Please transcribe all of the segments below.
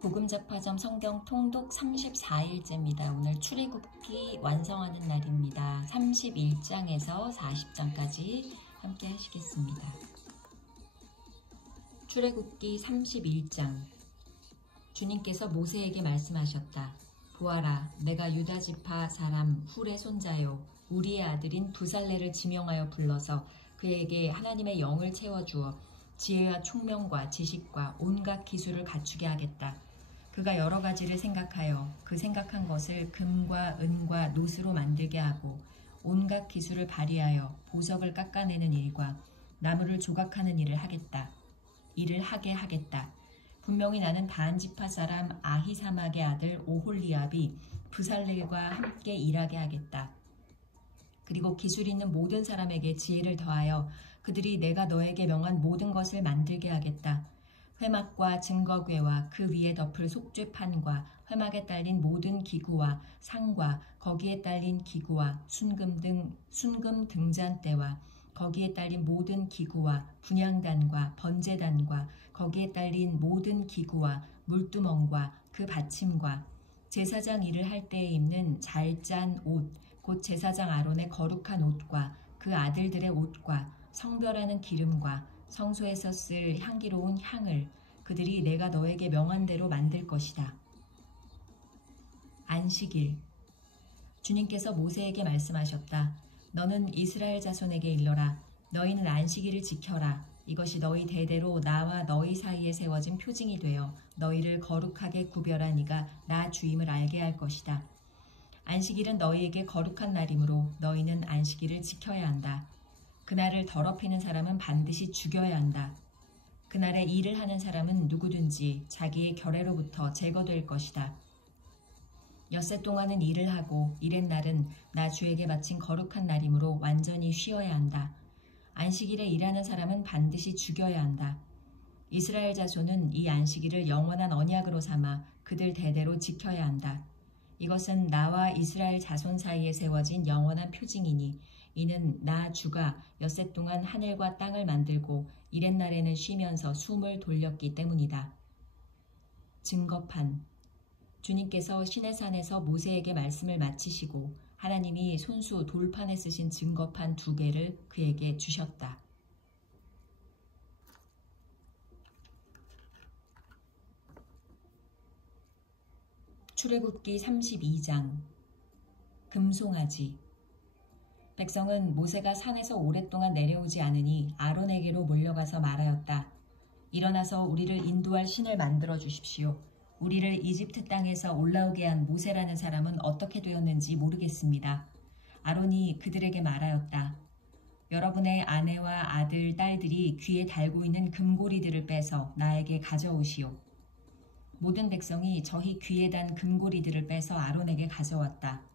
복음잡화점 성경 통독 34일째입니다. 오늘 출애굽기 완성하는 날입니다. 31장에서 40장까지 함께 하시겠습니다. 출애굽기 31장. 주님께서 모세에게 말씀하셨다. 보아라, 내가 유다지파 사람 훌의 손자요 우리의 아들인 부살레를 지명하여 불러서 그에게 하나님의 영을 채워주어 지혜와 총명과 지식과 온갖 기술을 갖추게 하겠다. 그가 여러 가지를 생각하여 그 생각한 것을 금과 은과 노스로 만들게 하고 온갖 기술을 발휘하여 보석을 깎아내는 일과 나무를 조각하는 일을 하게 하겠다. 분명히 나는 다한 지파 사람 아히사막의 아들 오홀리압이 부살레와 함께 일하게 하겠다. 그리고 기술 있는 모든 사람에게 지혜를 더하여 그들이 내가 너에게 명한 모든 것을 만들게 하겠다. 회막과 증거궤와 그 위에 덮을 속죄판과 회막에 딸린 모든 기구와 상과 거기에 딸린 기구와 순금 등잔대와 거기에 딸린 모든 기구와 분향단과 번제단과 거기에 딸린 모든 기구와 물두멍과 그 받침과 제사장 일을 할 때에 입는 잘 짠 옷, 곧 제사장 아론의 거룩한 옷과 그 아들들의 옷과 성별하는 기름과 성소에서 쓸 향기로운 향을 그들이 내가 너에게 명한 대로 만들 것이다. 안식일. 주님께서 모세에게 말씀하셨다. 너는 이스라엘 자손에게 일러라. 너희는 안식일을 지켜라. 이것이 너희 대대로 나와 너희 사이에 세워진 표징이 되어 너희를 거룩하게 구별한 이가 나 주임을 알게 할 것이다. 안식일은 너희에게 거룩한 날이므로 너희는 안식일을 지켜야 한다. 그날을 더럽히는 사람은 반드시 죽여야 한다. 그날에 일을 하는 사람은 누구든지 자기의 결례로부터 제거될 것이다. 엿새 동안은 일을 하고 이렛 날은 나 주에게 바친 거룩한 날이므로 완전히 쉬어야 한다. 안식일에 일하는 사람은 반드시 죽여야 한다. 이스라엘 자손은 이 안식일을 영원한 언약으로 삼아 그들 대대로 지켜야 한다. 이것은 나와 이스라엘 자손 사이에 세워진 영원한 표징이니 이는 나 주가 엿새 동안 하늘과 땅을 만들고 이렛 날에는 쉬면서 숨을 돌렸기 때문이다. 증거판. 주님께서 시내산에서 모세에게 말씀을 마치시고 하나님이 손수 돌판에 쓰신 증거판 2개를 그에게 주셨다. 출애굽기 32장. 금송아지. 백성은 모세가 산에서 오랫동안 내려오지 않으니 아론에게로 몰려가서 말하였다. 일어나서 우리를 인도할 신을 만들어 주십시오. 우리를 이집트 땅에서 올라오게 한 모세라는 사람은 어떻게 되었는지 모르겠습니다. 아론이 그들에게 말하였다. 여러분의 아내와 아들, 딸들이 귀에 달고 있는 금고리들을 빼서 나에게 가져오시오. 모든 백성이 저희 귀에 단 금고리들을 빼서 아론에게 가져왔다.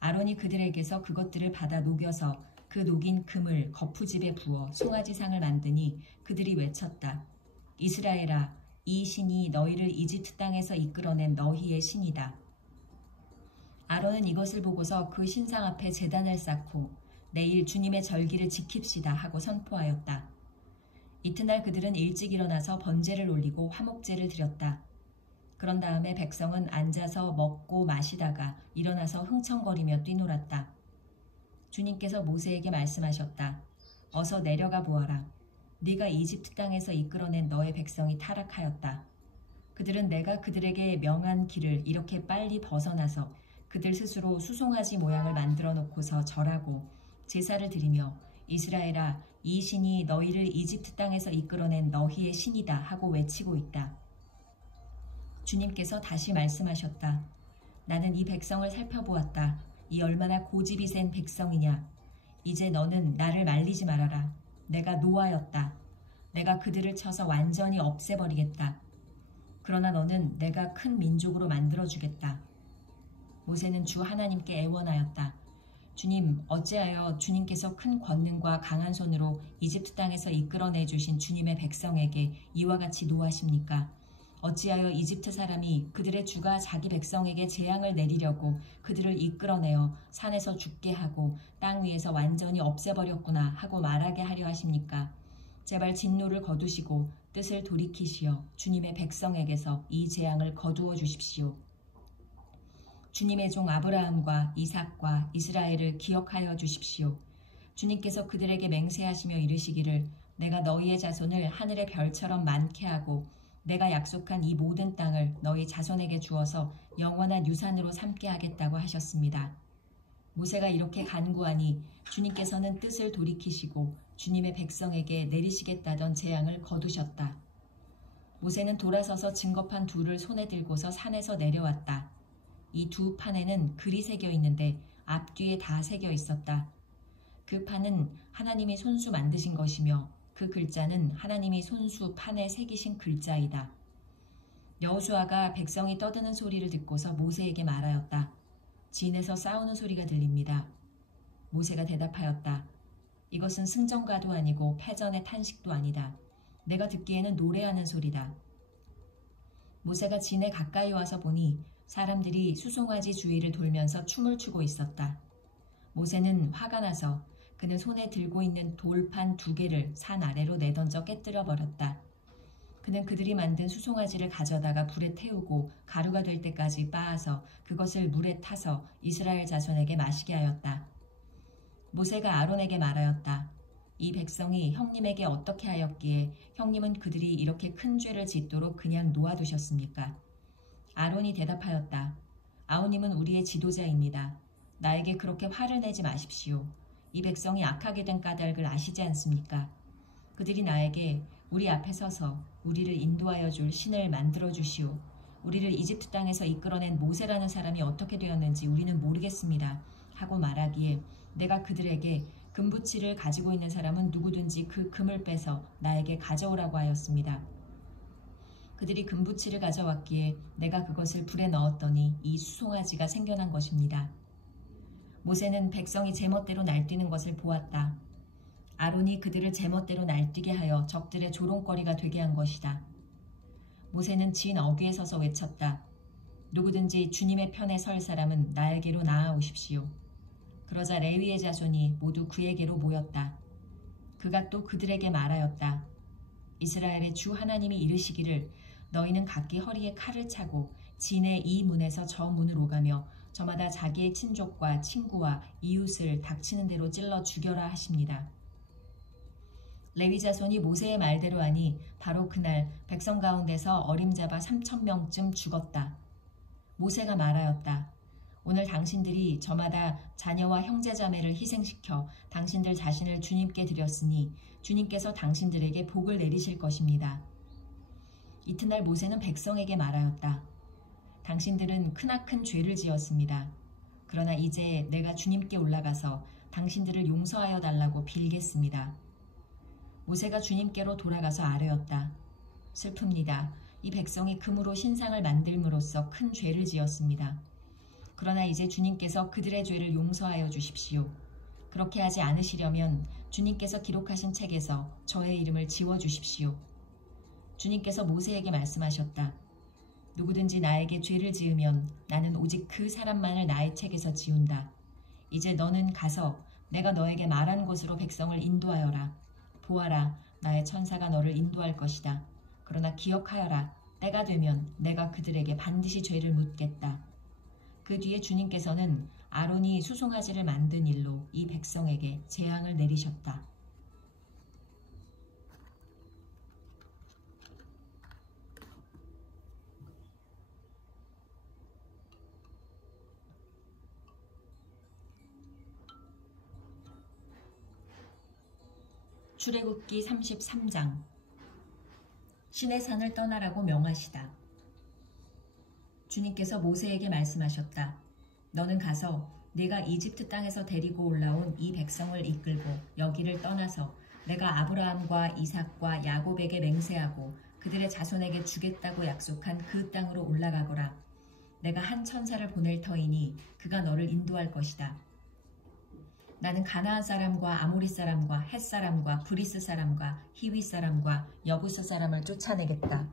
아론이 그들에게서 그것들을 받아 녹여서 그 녹인 금을 거푸집에 부어 송아지상을 만드니 그들이 외쳤다. 이스라엘아, 이 신이 너희를 이집트 땅에서 이끌어낸 너희의 신이다. 아론은 이것을 보고서 그 신상 앞에 제단을 쌓고 내일 주님의 절기를 지킵시다 하고 선포하였다. 이튿날 그들은 일찍 일어나서 번제를 올리고 화목제를 드렸다. 그런 다음에 백성은 앉아서 먹고 마시다가 일어나서 흥청거리며 뛰놀았다. 주님께서 모세에게 말씀하셨다. 어서 내려가 보아라. 네가 이집트 땅에서 이끌어낸 너의 백성이 타락하였다. 그들은 내가 그들에게 명한 길을 이렇게 빨리 벗어나서 그들 스스로 수송아지 모양을 만들어 놓고서 절하고 제사를 드리며 이스라엘아, 이 신이 너희를 이집트 땅에서 이끌어낸 너희의 신이다 하고 외치고 있다. 주님께서 다시 말씀하셨다. 나는 이 백성을 살펴보았다. 이 얼마나 고집이 센 백성이냐. 이제 너는 나를 말리지 말아라. 내가 노하였다. 내가 그들을 쳐서 완전히 없애버리겠다. 그러나 너는 내가 큰 민족으로 만들어주겠다. 모세는 주 하나님께 애원하였다. 주님, 어찌하여 주님께서 큰 권능과 강한 손으로 이집트 땅에서 이끌어내주신 주님의 백성에게 이와 같이 노하십니까? 어찌하여 이집트 사람이 그들의 주가 자기 백성에게 재앙을 내리려고 그들을 이끌어내어 산에서 죽게 하고 땅 위에서 완전히 없애버렸구나 하고 말하게 하려 하십니까? 제발 진노를 거두시고 뜻을 돌이키시어 주님의 백성에게서 이 재앙을 거두어 주십시오. 주님의 종 아브라함과 이삭과 이스라엘을 기억하여 주십시오. 주님께서 그들에게 맹세하시며 이르시기를 내가 너희의 자손을 하늘의 별처럼 많게 하고 내가 약속한 이 모든 땅을 너희 자손에게 주어서 영원한 유산으로 삼게 하겠다고 하셨습니다. 모세가 이렇게 간구하니 주님께서는 뜻을 돌이키시고 주님의 백성에게 내리시겠다던 재앙을 거두셨다. 모세는 돌아서서 증거판 둘을 손에 들고서 산에서 내려왔다. 이 두 판에는 글이 새겨 있는데 앞뒤에 다 새겨 있었다. 그 판은 하나님이 손수 만드신 것이며 그 글자는 하나님이 손수 판에 새기신 글자이다. 여호수아가 백성이 떠드는 소리를 듣고서 모세에게 말하였다. 진에서 싸우는 소리가 들립니다. 모세가 대답하였다. 이것은 승전가도 아니고 패전의 탄식도 아니다. 내가 듣기에는 노래하는 소리다. 모세가 진에 가까이 와서 보니 사람들이 수송아지 주위를 돌면서 춤을 추고 있었다. 모세는 화가 나서 그는 손에 들고 있는 돌판 2개를 산 아래로 내던져 깨뜨려 버렸다. 그는 그들이 만든 수송아지를 가져다가 불에 태우고 가루가 될 때까지 빻아서 그것을 물에 타서 이스라엘 자손에게 마시게 하였다. 모세가 아론에게 말하였다. 이 백성이 형님에게 어떻게 하였기에 형님은 그들이 이렇게 큰 죄를 짓도록 그냥 놓아두셨습니까? 아론이 대답하였다. 아우님은 우리의 지도자입니다. 나에게 그렇게 화를 내지 마십시오. 이 백성이 악하게 된 까닭을 아시지 않습니까? 그들이 나에게 우리 앞에 서서 우리를 인도하여 줄 신을 만들어 주시오. 우리를 이집트 땅에서 이끌어낸 모세라는 사람이 어떻게 되었는지 우리는 모르겠습니다. 하고 말하기에 내가 그들에게 금부치를 가지고 있는 사람은 누구든지 그 금을 빼서 나에게 가져오라고 하였습니다. 그들이 금부치를 가져왔기에 내가 그것을 불에 넣었더니 이 수송아지가 생겨난 것입니다. 모세는 백성이 제멋대로 날뛰는 것을 보았다. 아론이 그들을 제멋대로 날뛰게 하여 적들의 조롱거리가 되게 한 것이다. 모세는 진 어귀에 서서 외쳤다. 누구든지 주님의 편에 설 사람은 나에게로 나아오십시오. 그러자 레위의 자손이 모두 그에게로 모였다. 그가 또 그들에게 말하였다. 이스라엘의 주 하나님이 이르시기를 너희는 각기 허리에 칼을 차고 진의 이 문에서 저 문으로 가며 저마다 자기의 친족과 친구와 이웃을 닥치는 대로 찔러 죽여라 하십니다. 레위 자손이 모세의 말대로 하니 바로 그날 백성 가운데서 어림잡아 3,000명쯤 죽었다. 모세가 말하였다. 오늘 당신들이 저마다 자녀와 형제자매를 희생시켜 당신들 자신을 주님께 드렸으니 주님께서 당신들에게 복을 내리실 것입니다. 이튿날 모세는 백성에게 말하였다. 당신들은 크나큰 죄를 지었습니다. 그러나 이제 내가 주님께 올라가서 당신들을 용서하여 달라고 빌겠습니다. 모세가 주님께로 돌아가서 아뢰었다. 슬픕니다. 이 백성이 금으로 신상을 만들므로써 큰 죄를 지었습니다. 그러나 이제 주님께서 그들의 죄를 용서하여 주십시오. 그렇게 하지 않으시려면 주님께서 기록하신 책에서 저의 이름을 지워주십시오. 주님께서 모세에게 말씀하셨다. 누구든지 나에게 죄를 지으면 나는 오직 그 사람만을 나의 책에서 지운다. 이제 너는 가서 내가 너에게 말한 곳으로 백성을 인도하여라. 보아라, 나의 천사가 너를 인도할 것이다. 그러나 기억하여라. 때가 되면 내가 그들에게 반드시 죄를 묻겠다. 그 뒤에 주님께서는 아론이 수송아지를 만든 일로 이 백성에게 재앙을 내리셨다. 출애굽기 33장. 시내산을 떠나라고 명하시다. 주님께서 모세에게 말씀하셨다. 너는 가서 네가 이집트 땅에서 데리고 올라온 이 백성을 이끌고 여기를 떠나서 내가 아브라함과 이삭과 야곱에게 맹세하고 그들의 자손에게 주겠다고 약속한 그 땅으로 올라가거라. 내가 한 천사를 보낼 터이니 그가 너를 인도할 것이다. 나는 가나안 사람과 아모리 사람과 헷 사람과 브리스 사람과 히위 사람과 여부스 사람을 쫓아내겠다.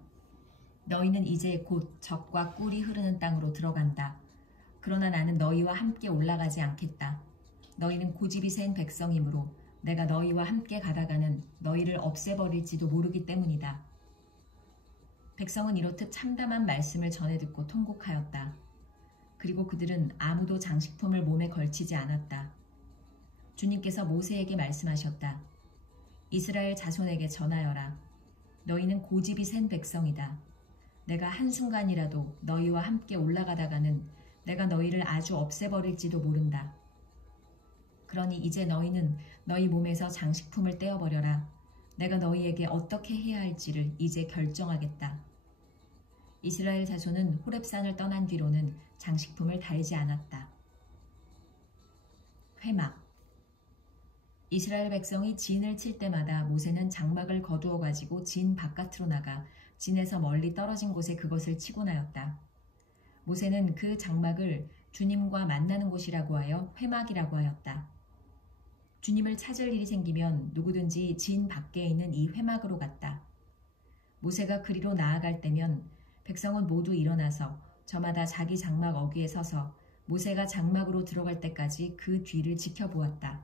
너희는 이제 곧 젖과 꿀이 흐르는 땅으로 들어간다. 그러나 나는 너희와 함께 올라가지 않겠다. 너희는 고집이 센 백성이므로 내가 너희와 함께 가다가는 너희를 없애버릴지도 모르기 때문이다. 백성은 이렇듯 참담한 말씀을 전해 듣고 통곡하였다. 그리고 그들은 아무도 장식품을 몸에 걸치지 않았다. 주님께서 모세에게 말씀하셨다. 이스라엘 자손에게 전하여라. 너희는 고집이 센 백성이다. 내가 한순간이라도 너희와 함께 올라가다가는 내가 너희를 아주 없애버릴지도 모른다. 그러니 이제 너희는 너희 몸에서 장식품을 떼어버려라. 내가 너희에게 어떻게 해야 할지를 이제 결정하겠다. 이스라엘 자손은 호렙산을 떠난 뒤로는 장식품을 달지 않았다. 회막. 이스라엘 백성이 진을 칠 때마다 모세는 장막을 거두어 가지고 진 바깥으로 나가 진에서 멀리 떨어진 곳에 그것을 치곤 하였다. 모세는 그 장막을 주님과 만나는 곳이라고 하여 회막이라고 하였다. 주님을 찾을 일이 생기면 누구든지 진 밖에 있는 이 회막으로 갔다. 모세가 그리로 나아갈 때면 백성은 모두 일어나서 저마다 자기 장막 어귀에 서서 모세가 장막으로 들어갈 때까지 그 뒤를 지켜보았다.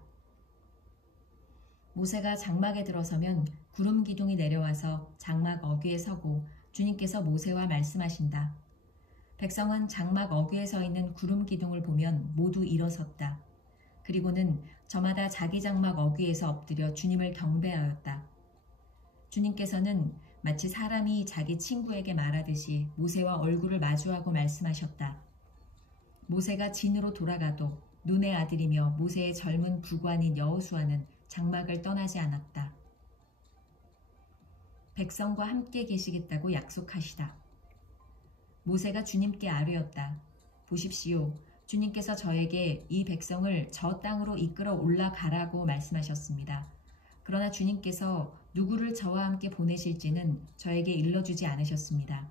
모세가 장막에 들어서면 구름 기둥이 내려와서 장막 어귀에 서고 주님께서 모세와 말씀하신다. 백성은 장막 어귀에 서 있는 구름 기둥을 보면 모두 일어섰다. 그리고는 저마다 자기 장막 어귀에서 엎드려 주님을 경배하였다. 주님께서는 마치 사람이 자기 친구에게 말하듯이 모세와 얼굴을 마주하고 말씀하셨다. 모세가 진으로 돌아가도 눈의 아들이며 모세의 젊은 부관인 여호수아는 장막을 떠나지 않았다. 백성과 함께 계시겠다고 약속하시다. 모세가 주님께 아뢰었다. 보십시오. 주님께서 저에게 이 백성을 저 땅으로 이끌어 올라가라고 말씀하셨습니다. 그러나 주님께서 누구를 저와 함께 보내실지는 저에게 일러주지 않으셨습니다.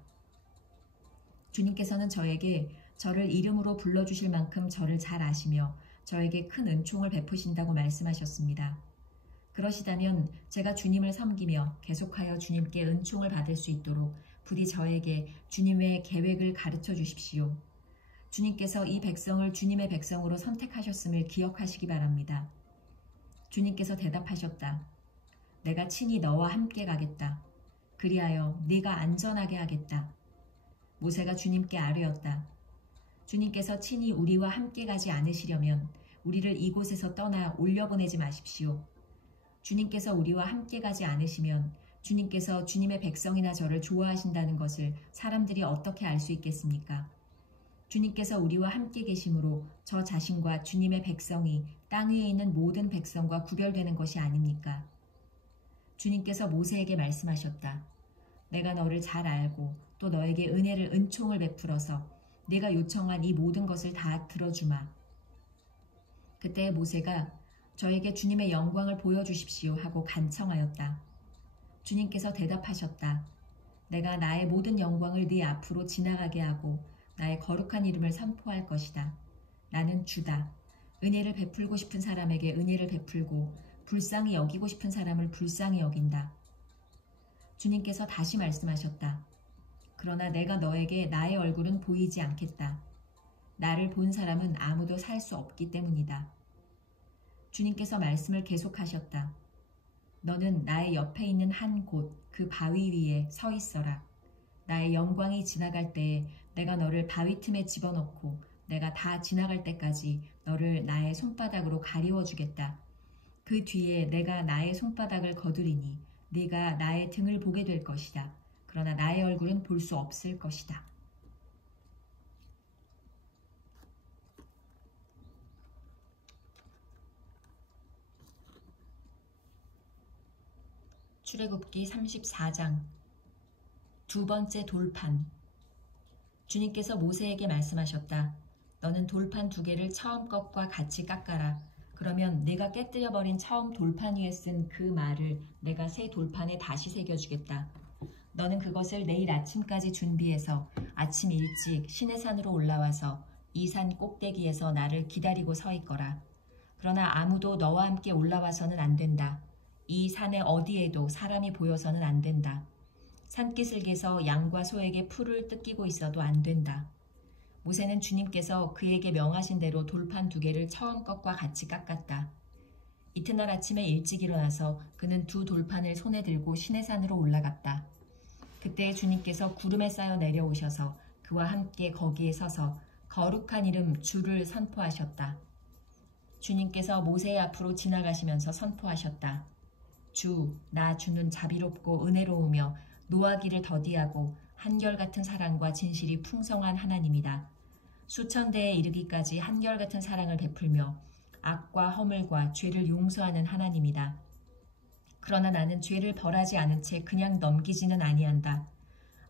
주님께서는 저에게 저를 이름으로 불러주실 만큼 저를 잘 아시며 저에게 큰 은총을 베푸신다고 말씀하셨습니다. 그러시다면 제가 주님을 섬기며 계속하여 주님께 은총을 받을 수 있도록 부디 저에게 주님의 계획을 가르쳐 주십시오. 주님께서 이 백성을 주님의 백성으로 선택하셨음을 기억하시기 바랍니다. 주님께서 대답하셨다. 내가 친히 너와 함께 가겠다. 그리하여 네가 안전하게 하겠다. 모세가 주님께 아뢰었다. 주님께서 친히 우리와 함께 가지 않으시려면 우리를 이곳에서 떠나 올려보내지 마십시오. 주님께서 우리와 함께 가지 않으시면 주님께서 주님의 백성이나 저를 좋아하신다는 것을 사람들이 어떻게 알 수 있겠습니까? 주님께서 우리와 함께 계심으로 저 자신과 주님의 백성이 땅 위에 있는 모든 백성과 구별되는 것이 아닙니까? 주님께서 모세에게 말씀하셨다. 내가 너를 잘 알고 또 너에게 은총을 베풀어서 네가 요청한 이 모든 것을 다 들어주마. 그때 모세가 저에게 주님의 영광을 보여주십시오 하고 간청하였다. 주님께서 대답하셨다. 내가 나의 모든 영광을 네 앞으로 지나가게 하고 나의 거룩한 이름을 선포할 것이다. 나는 주다. 은혜를 베풀고 싶은 사람에게 은혜를 베풀고 불쌍히 여기고 싶은 사람을 불쌍히 여긴다. 주님께서 다시 말씀하셨다. 그러나 내가 너에게 나의 얼굴은 보이지 않겠다. 나를 본 사람은 아무도 살 수 없기 때문이다. 주님께서 말씀을 계속하셨다. 너는 나의 옆에 있는 한 곳 그 바위 위에 서 있어라. 나의 영광이 지나갈 때에 내가 너를 바위 틈에 집어넣고 내가 다 지나갈 때까지 너를 나의 손바닥으로 가리워 주겠다. 그 뒤에 내가 나의 손바닥을 거두리니 네가 나의 등을 보게 될 것이다. 그러나 나의 얼굴은 볼 수 없을 것이다. 출애굽기 34장 두 번째 돌판. 주님께서 모세에게 말씀하셨다. 너는 돌판 두 개를 처음 것과 같이 깎아라. 그러면 내가 깨뜨려버린 처음 돌판 위에 쓴 그 말을 내가 새 돌판에 다시 새겨주겠다. 너는 그것을 내일 아침까지 준비해서 아침 일찍 시내산으로 올라와서 이 산 꼭대기에서 나를 기다리고 서 있거라. 그러나 아무도 너와 함께 올라와서는 안 된다. 이 산의 어디에도 사람이 보여서는 안 된다. 산기슭에서 양과 소에게 풀을 뜯기고 있어도 안 된다. 모세는 주님께서 그에게 명하신 대로 돌판 두 개를 처음 것과 같이 깎았다. 이튿날 아침에 일찍 일어나서 그는 두 돌판을 손에 들고 시내산으로 올라갔다. 그때 주님께서 구름에 쌓여 내려오셔서 그와 함께 거기에 서서 거룩한 이름 주를 선포하셨다. 주님께서 모세의 앞으로 지나가시면서 선포하셨다. 주, 나 주는 자비롭고 은혜로우며 노하기를 더디하고 한결같은 사랑과 진실이 풍성한 하나님이다. 수천 대에 이르기까지 한결같은 사랑을 베풀며 악과 허물과 죄를 용서하는 하나님이다. 그러나 나는 죄를 벌하지 않은 채 그냥 넘기지는 아니한다.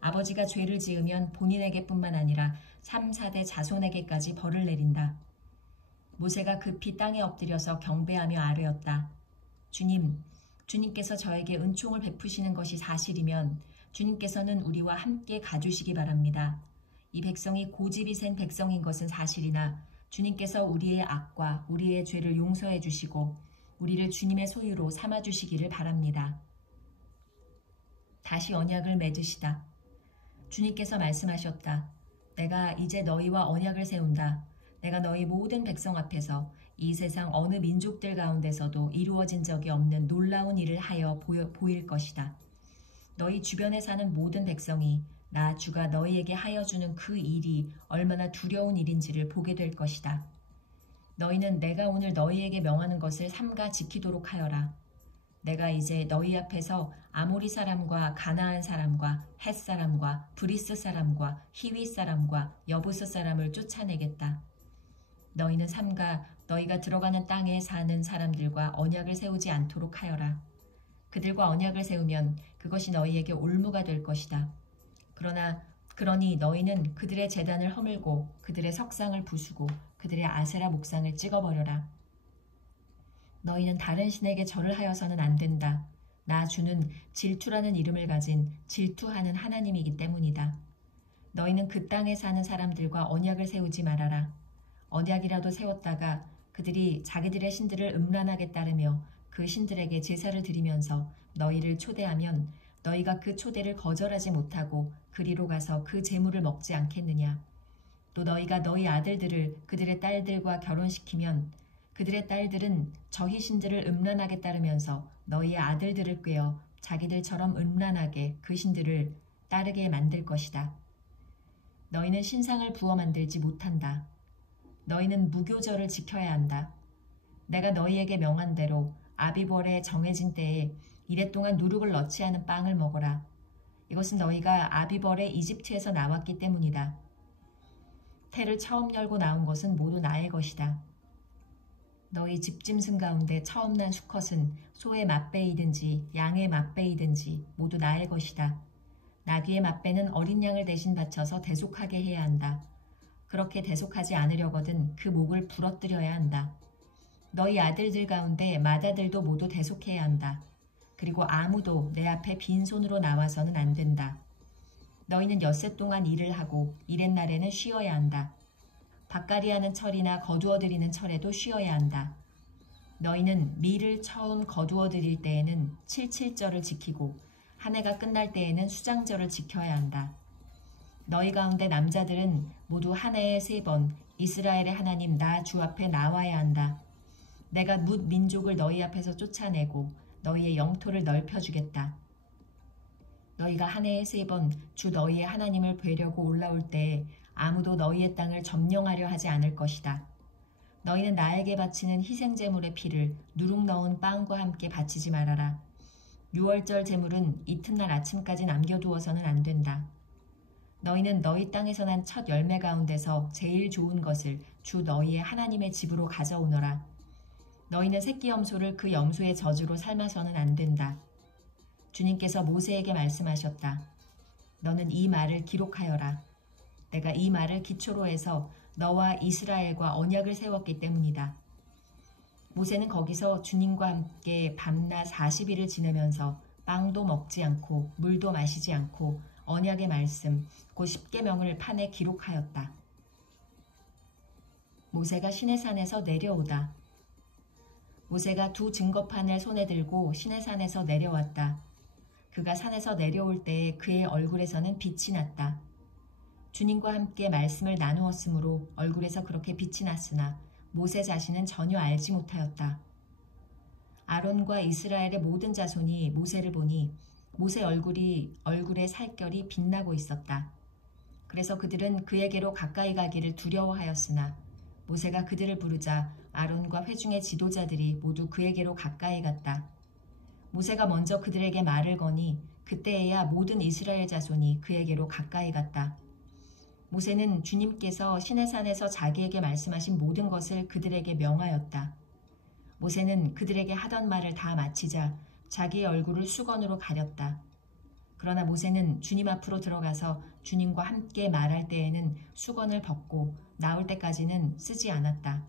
아버지가 죄를 지으면 본인에게뿐만 아니라 3, 4대 자손에게까지 벌을 내린다. 모세가 급히 땅에 엎드려서 경배하며 아뢰었다. 주님께서 저에게 은총을 베푸시는 것이 사실이면 주님께서는 우리와 함께 가주시기 바랍니다. 이 백성이 고집이 센 백성인 것은 사실이나 주님께서 우리의 악과 우리의 죄를 용서해 주시고 우리를 주님의 소유로 삼아 주시기를 바랍니다. 다시 언약을 맺으시다. 주님께서 말씀하셨다. 내가 이제 너희와 언약을 세운다. 내가 너희 모든 백성 앞에서 이 세상 어느 민족들 가운데서도 이루어진 적이 없는 놀라운 일을 하여 보일 것이다. 너희 주변에 사는 모든 백성이 나 주가 너희에게 하여 주는 그 일이 얼마나 두려운 일인지를 보게 될 것이다. 너희는 내가 오늘 너희에게 명하는 것을 삼가 지키도록 하여라. 내가 이제 너희 앞에서 아모리 사람과 가나안 사람과 헷 사람과 브리스 사람과 히위 사람과 여부스 사람을 쫓아내겠다. 너희는 삼가 너희가 들어가는 땅에 사는 사람들과 언약을 세우지 않도록 하여라. 그들과 언약을 세우면 그것이 너희에게 올무가 될 것이다. 그러니 너희는 그들의 제단을 허물고 그들의 석상을 부수고 그들의 아세라 목상을 찍어버려라. 너희는 다른 신에게 절을 하여서는 안 된다. 나 주는 질투라는 이름을 가진 질투하는 하나님이기 때문이다. 너희는 그 땅에 사는 사람들과 언약을 세우지 말아라. 언약이라도 세웠다가 그들이 자기들의 신들을 음란하게 따르며 그 신들에게 제사를 드리면서 너희를 초대하면 너희가 그 초대를 거절하지 못하고 그리로 가서 그 제물을 먹지 않겠느냐. 또 너희가 너희 아들들을 그들의 딸들과 결혼시키면 그들의 딸들은 저희 신들을 음란하게 따르면서 너희의 아들들을 꾀어 자기들처럼 음란하게 그 신들을 따르게 만들 것이다. 너희는 신상을 부어 만들지 못한다. 너희는 무교절을 지켜야 한다. 내가 너희에게 명한 대로 아비벌에 정해진 때에 이랫동안 누룩을 넣지 않은 빵을 먹어라. 이것은 너희가 아비벌에 이집트에서 나왔기 때문이다. 태를 처음 열고 나온 것은 모두 나의 것이다. 너희 집짐승 가운데 처음 난 수컷은 소의 맏배이든지 양의 맏배이든지 모두 나의 것이다. 나귀의 맏배는 어린 양을 대신 바쳐서 대속하게 해야 한다. 그렇게 대속하지 않으려거든 그 목을 부러뜨려야 한다. 너희 아들들 가운데 맏아들도 모두 대속해야 한다. 그리고 아무도 내 앞에 빈손으로 나와서는 안 된다. 너희는 엿새 동안 일을 하고 이렛날에는 쉬어야 한다. 밭갈이하는 철이나 거두어들이는 철에도 쉬어야 한다. 너희는 밀을 처음 거두어들일 때에는 칠칠절을 지키고 한 해가 끝날 때에는 수장절을 지켜야 한다. 너희 가운데 남자들은 모두 한 해에 3번 이스라엘의 하나님 나 주 앞에 나와야 한다. 내가 뭇 민족을 너희 앞에서 쫓아내고 너희의 영토를 넓혀주겠다. 너희가 한 해에 3번 주 너희의 하나님을 뵈려고 올라올 때에 아무도 너희의 땅을 점령하려 하지 않을 것이다. 너희는 나에게 바치는 희생제물의 피를 누룩 넣은 빵과 함께 바치지 말아라. 6월절 제물은 이튿날 아침까지 남겨두어서는 안 된다. 너희는 너희 땅에서 난 첫 열매 가운데서 제일 좋은 것을 주 너희의 하나님의 집으로 가져오너라. 너희는 새끼 염소를 그 염소의 젖으로 삶아서는 안 된다. 주님께서 모세에게 말씀하셨다. 너는 이 말을 기록하여라. 내가 이 말을 기초로 해서 너와 이스라엘과 언약을 세웠기 때문이다. 모세는 거기서 주님과 함께 밤낮 40일을 지내면서 빵도 먹지 않고 물도 마시지 않고 언약의 말씀, 곧 십계명을 판에 기록하였다. 모세가 시내산에서 내려오다. 모세가 2 증거판을 손에 들고 시내산에서 내려왔다. 그가 산에서 내려올 때에 그의 얼굴에서는 빛이 났다. 주님과 함께 말씀을 나누었으므로 얼굴에서 그렇게 빛이 났으나 모세 자신은 전혀 알지 못하였다. 아론과 이스라엘의 모든 자손이 모세를 보니 모세 얼굴의 살결이 빛나고 있었다. 그래서 그들은 그에게로 가까이 가기를 두려워하였으나 모세가 그들을 부르자 아론과 회중의 지도자들이 모두 그에게로 가까이 갔다. 모세가 먼저 그들에게 말을 거니 그때에야 모든 이스라엘 자손이 그에게로 가까이 갔다. 모세는 주님께서 시내산에서 자기에게 말씀하신 모든 것을 그들에게 명하였다. 모세는 그들에게 하던 말을 다 마치자 자기의 얼굴을 수건으로 가렸다. 그러나 모세는 주님 앞으로 들어가서 주님과 함께 말할 때에는 수건을 벗고 나올 때까지는 쓰지 않았다.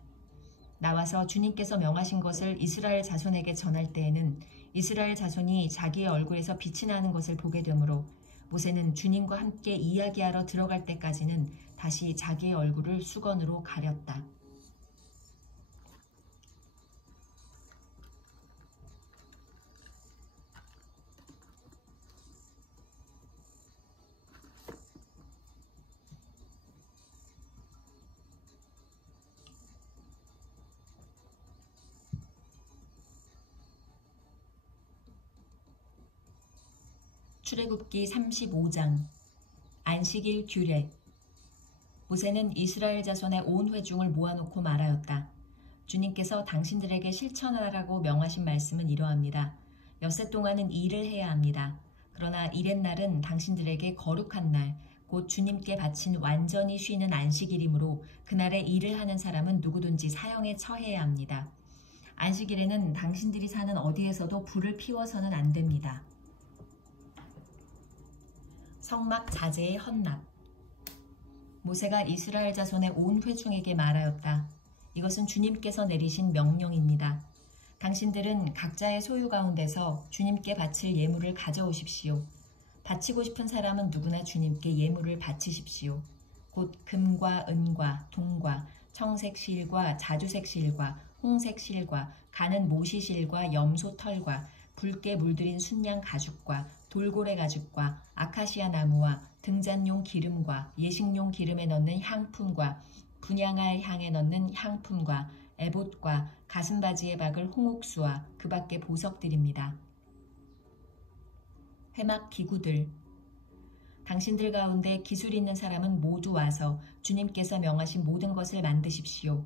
나와서 주님께서 명하신 것을 이스라엘 자손에게 전할 때에는 이스라엘 자손이 자기의 얼굴에서 빛이 나는 것을 보게 되므로 모세는 주님과 함께 이야기하러 들어갈 때까지는 다시 자기의 얼굴을 수건으로 가렸다. 출애굽기 35장 안식일 규례. 모세는 이스라엘 자손의 온 회중을 모아놓고 말하였다. 주님께서 당신들에게 실천하라고 명하신 말씀은 이러합니다. 엿새 동안은 일을 해야 합니다. 그러나 이렛날은 당신들에게 거룩한 날, 곧 주님께 바친 완전히 쉬는 안식일이므로 그날에 일을 하는 사람은 누구든지 사형에 처해야 합니다. 안식일에는 당신들이 사는 어디에서도 불을 피워서는 안 됩니다. 성막 자재의 헌납. 모세가 이스라엘 자손의 온 회중에게 말하였다. 이것은 주님께서 내리신 명령입니다. 당신들은 각자의 소유 가운데서 주님께 바칠 예물을 가져오십시오. 바치고 싶은 사람은 누구나 주님께 예물을 바치십시오. 곧 금과 은과 동과 청색 실과 자주색 실과 홍색 실과 가는 모시 실과 염소 털과 붉게 물들인 순양 가죽과 돌고래 가죽과 아카시아 나무와 등잔용 기름과 예식용 기름에 넣는 향품과 분향할 향에 넣는 향품과 에봇과 가슴바지에 박을 홍옥수와 그 밖의 보석들입니다. 회막 기구들. 당신들 가운데 기술 있는 사람은 모두 와서 주님께서 명하신 모든 것을 만드십시오.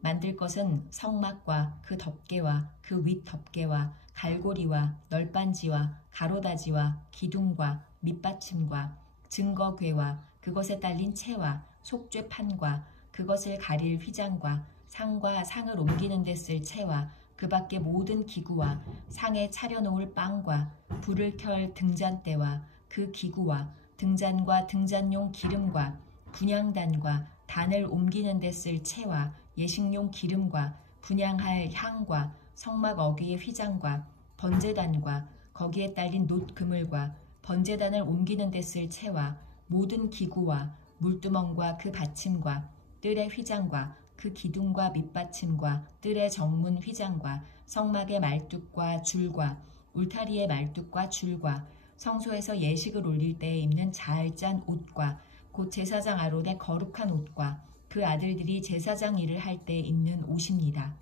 만들 것은 성막과 그 덮개와 그 윗 덮개와 갈고리와 널빤지와 가로다지와 기둥과 밑받침과 증거궤와 그것에 딸린 채와 속죄판과 그것을 가릴 휘장과 상과 상을 옮기는 데 쓸 채와 그 밖의 모든 기구와 상에 차려놓을 빵과 불을 켤 등잔대와 그 기구와 등잔과 등잔용 기름과 분향단과 단을 옮기는 데 쓸 채와 예식용 기름과 분향할 향과 성막 어귀의 휘장과 번제단과 거기에 딸린 놋 그물과 번제단을 옮기는 데 쓸 채와 모든 기구와 물두멍과 그 받침과 뜰의 휘장과 그 기둥과 밑받침과 뜰의 정문 휘장과 성막의 말뚝과 줄과 울타리의 말뚝과 줄과 성소에서 예식을 올릴 때에 입는 자알짠 옷과 곧 제사장 아론의 거룩한 옷과 그 아들들이 제사장 일을 할 때 입는 옷입니다.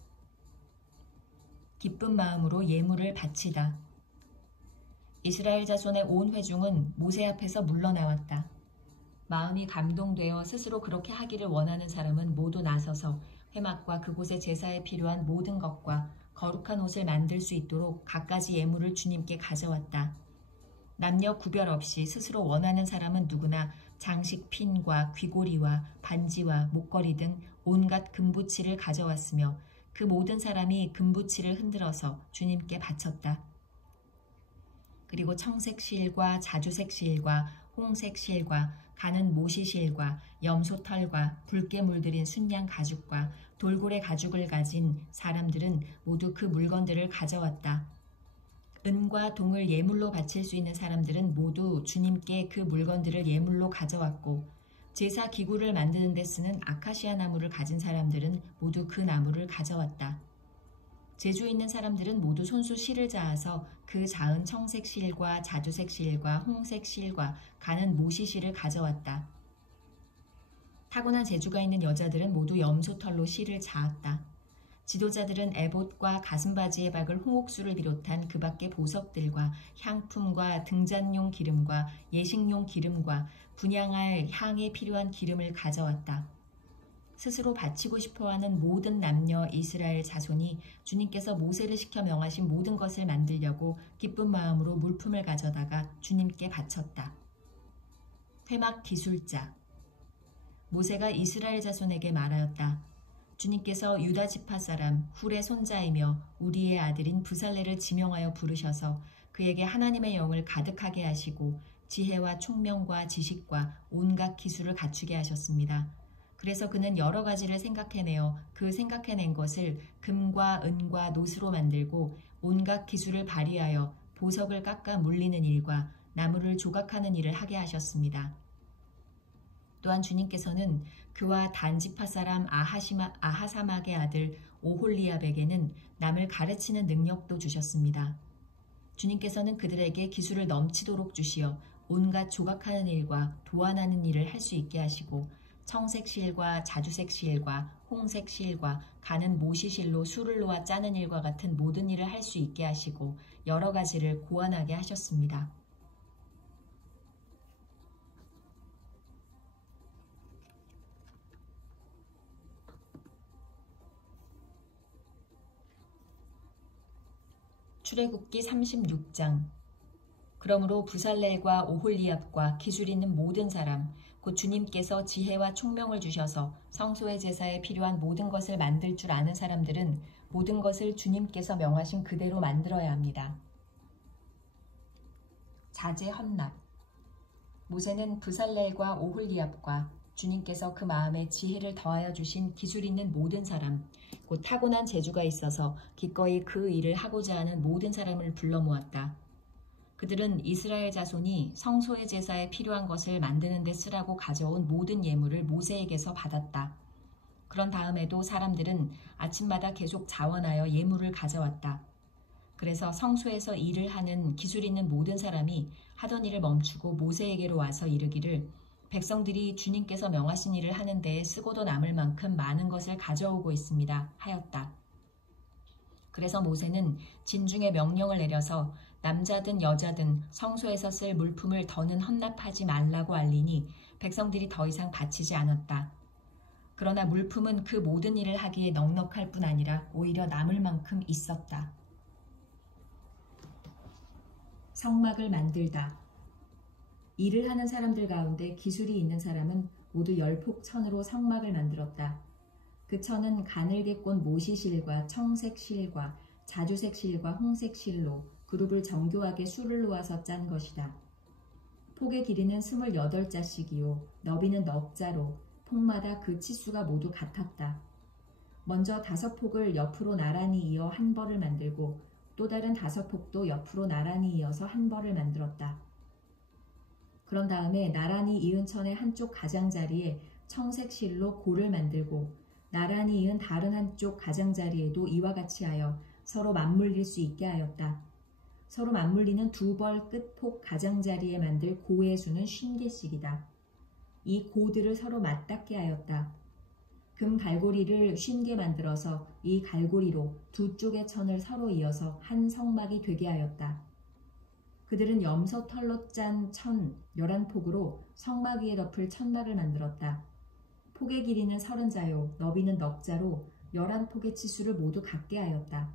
기쁜 마음으로 예물을 바치다. 이스라엘 자손의 온 회중은 모세 앞에서 물러나왔다. 마음이 감동되어 스스로 그렇게 하기를 원하는 사람은 모두 나서서 회막과 그곳의 제사에 필요한 모든 것과 거룩한 옷을 만들 수 있도록 갖가지 예물을 주님께 가져왔다. 남녀 구별 없이 스스로 원하는 사람은 누구나 장식 핀과 귀고리와 반지와 목걸이 등 온갖 금부치를 가져왔으며 그 모든 사람이 금부치를 흔들어서 주님께 바쳤다. 그리고 청색 실과 자주색 실과 홍색 실과 가는 모시 실과 염소 털과 붉게 물들인 순양 가죽과 돌고래 가죽을 가진 사람들은 모두 그 물건들을 가져왔다. 은과 동을 예물로 바칠 수 있는 사람들은 모두 주님께 그 물건들을 예물로 가져왔고 제사 기구를 만드는 데 쓰는 아카시아 나무를 가진 사람들은 모두 그 나무를 가져왔다. 재주 있는 사람들은 모두 손수 실을 자아서 그 자은 청색 실과 자주색 실과 홍색 실과 가는 모시 실을 가져왔다. 타고난 재주가 있는 여자들은 모두 염소털로 실을 자았다. 지도자들은 에봇과 가슴바지에 박을 홍옥수를 비롯한 그 밖의 보석들과 향품과 등잔용 기름과 예식용 기름과 분향할 향에 필요한 기름을 가져왔다. 스스로 바치고 싶어하는 모든 남녀 이스라엘 자손이 주님께서 모세를 시켜 명하신 모든 것을 만들려고 기쁜 마음으로 물품을 가져다가 주님께 바쳤다. 회막 기술자. 모세가 이스라엘 자손에게 말하였다. 주님께서 유다 지파 사람 훌의 손자이며 우리의 아들인 브살레를 지명하여 부르셔서 그에게 하나님의 영을 가득하게 하시고 지혜와 총명과 지식과 온갖 기술을 갖추게 하셨습니다. 그래서 그는 여러 가지를 생각해내어 그 생각해낸 것을 금과 은과 노스로 만들고 온갖 기술을 발휘하여 보석을 깎아 물리는 일과 나무를 조각하는 일을 하게 하셨습니다. 또한 주님께서는 그와 단지파 사람 아하사막의 아들 오홀리압에게는 남을 가르치는 능력도 주셨습니다. 주님께서는 그들에게 기술을 넘치도록 주시어 온갖 조각하는 일과 도안하는 일을 할 수 있게 하시고 청색 실과 자주색 실과 홍색 실과 가는 모시실로 술을 놓아 짜는 일과 같은 모든 일을 할 수 있게 하시고 여러 가지를 고안하게 하셨습니다. 출애굽기 36장. 그러므로 부살렐과 오홀리압과 기술 있는 모든 사람 곧 주님께서 지혜와 총명을 주셔서 성소의 제사에 필요한 모든 것을 만들 줄 아는 사람들은 모든 것을 주님께서 명하신 그대로 만들어야 합니다. 자제 헌납. 모세는 부살렐과 오홀리압과 주님께서 그 마음에 지혜를 더하여 주신 기술 있는 모든 사람 곧 타고난 재주가 있어서 기꺼이 그 일을 하고자 하는 모든 사람을 불러 모았다. 그들은 이스라엘 자손이 성소의 제사에 필요한 것을 만드는 데 쓰라고 가져온 모든 예물을 모세에게서 받았다. 그런 다음에도 사람들은 아침마다 계속 자원하여 예물을 가져왔다. 그래서 성소에서 일을 하는 기술 있는 모든 사람이 하던 일을 멈추고 모세에게로 와서 이르기를 백성들이 주님께서 명하신 일을 하는 데에 쓰고도 남을 만큼 많은 것을 가져오고 있습니다 하였다. 그래서 모세는 진중에 명령을 내려서 남자든 여자든 성소에서 쓸 물품을 더는 헌납하지 말라고 알리니 백성들이 더 이상 바치지 않았다. 그러나 물품은 그 모든 일을 하기에 넉넉할 뿐 아니라 오히려 남을 만큼 있었다. 성막을 만들다. 일을 하는 사람들 가운데 기술이 있는 사람은 모두 10폭 천으로 성막을 만들었다. 그 천은 가늘게 꼰 모시실과 청색 실과 자주색 실과 홍색 실로 그룹을 정교하게 수를 놓아서 짠 것이다. 폭의 길이는 28자씩이요 너비는 넉 자로 폭마다 그 치수가 모두 같았다. 먼저 5폭을 옆으로 나란히 이어 한 벌을 만들고 또 다른 5폭도 옆으로 나란히 이어서 한 벌을 만들었다. 그런 다음에 나란히 이은 천의 한쪽 가장자리에 청색 실로 골을 만들고 나란히 이은 다른 한쪽 가장자리에도 이와 같이 하여 서로 맞물릴 수 있게 하였다. 서로 맞물리는 2벌 끝폭 가장자리에 만들 고의 수는 50개씩이다. 이 고들을 서로 맞닿게 하였다. 금 갈고리를 50개 만들어서 이 갈고리로 2쪽의 천을 서로 이어서 한 성막이 되게 하였다. 그들은 염소 털로 짠 천 11폭으로 성막 위에 덮을 천막을 만들었다. 폭의 길이는 30자요 너비는 넉 자로 11폭의 치수를 모두 같게 하였다.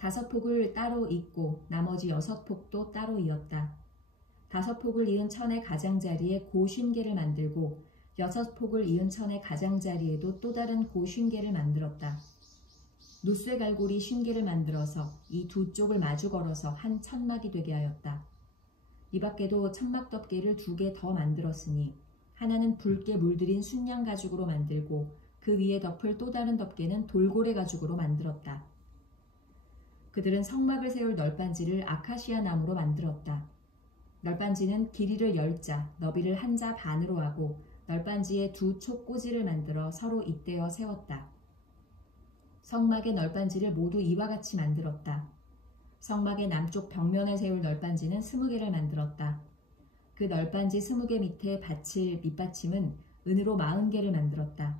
5폭을 따로 잇고 나머지 6폭도 따로 이었다. 5폭을 이은 천의 가장자리에 고 50개를 만들고 6폭을 이은 천의 가장자리에도 또 다른 고 50개를 만들었다. 누쇠 갈고리 50개를 만들어서 이 2쪽을 마주 걸어서 한 천막이 되게 하였다. 이 밖에도 천막 덮개를 2개 더 만들었으니 하나는 붉게 물들인 순양 가죽으로 만들고 그 위에 덮을 또 다른 덮개는 돌고래 가죽으로 만들었다. 그들은 성막을 세울 널빤지를 아카시아 나무로 만들었다. 널빤지는 길이를 10자, 너비를 1자 반으로 하고 널빤지에 2촉 꼬지를 만들어 서로 잇대어 세웠다. 성막의 널빤지를 모두 이와 같이 만들었다. 성막의 남쪽 벽면에 세울 널빤지는 20개를 만들었다. 그 널빤지 20개 밑에 받칠 밑받침은 은으로 40개를 만들었다.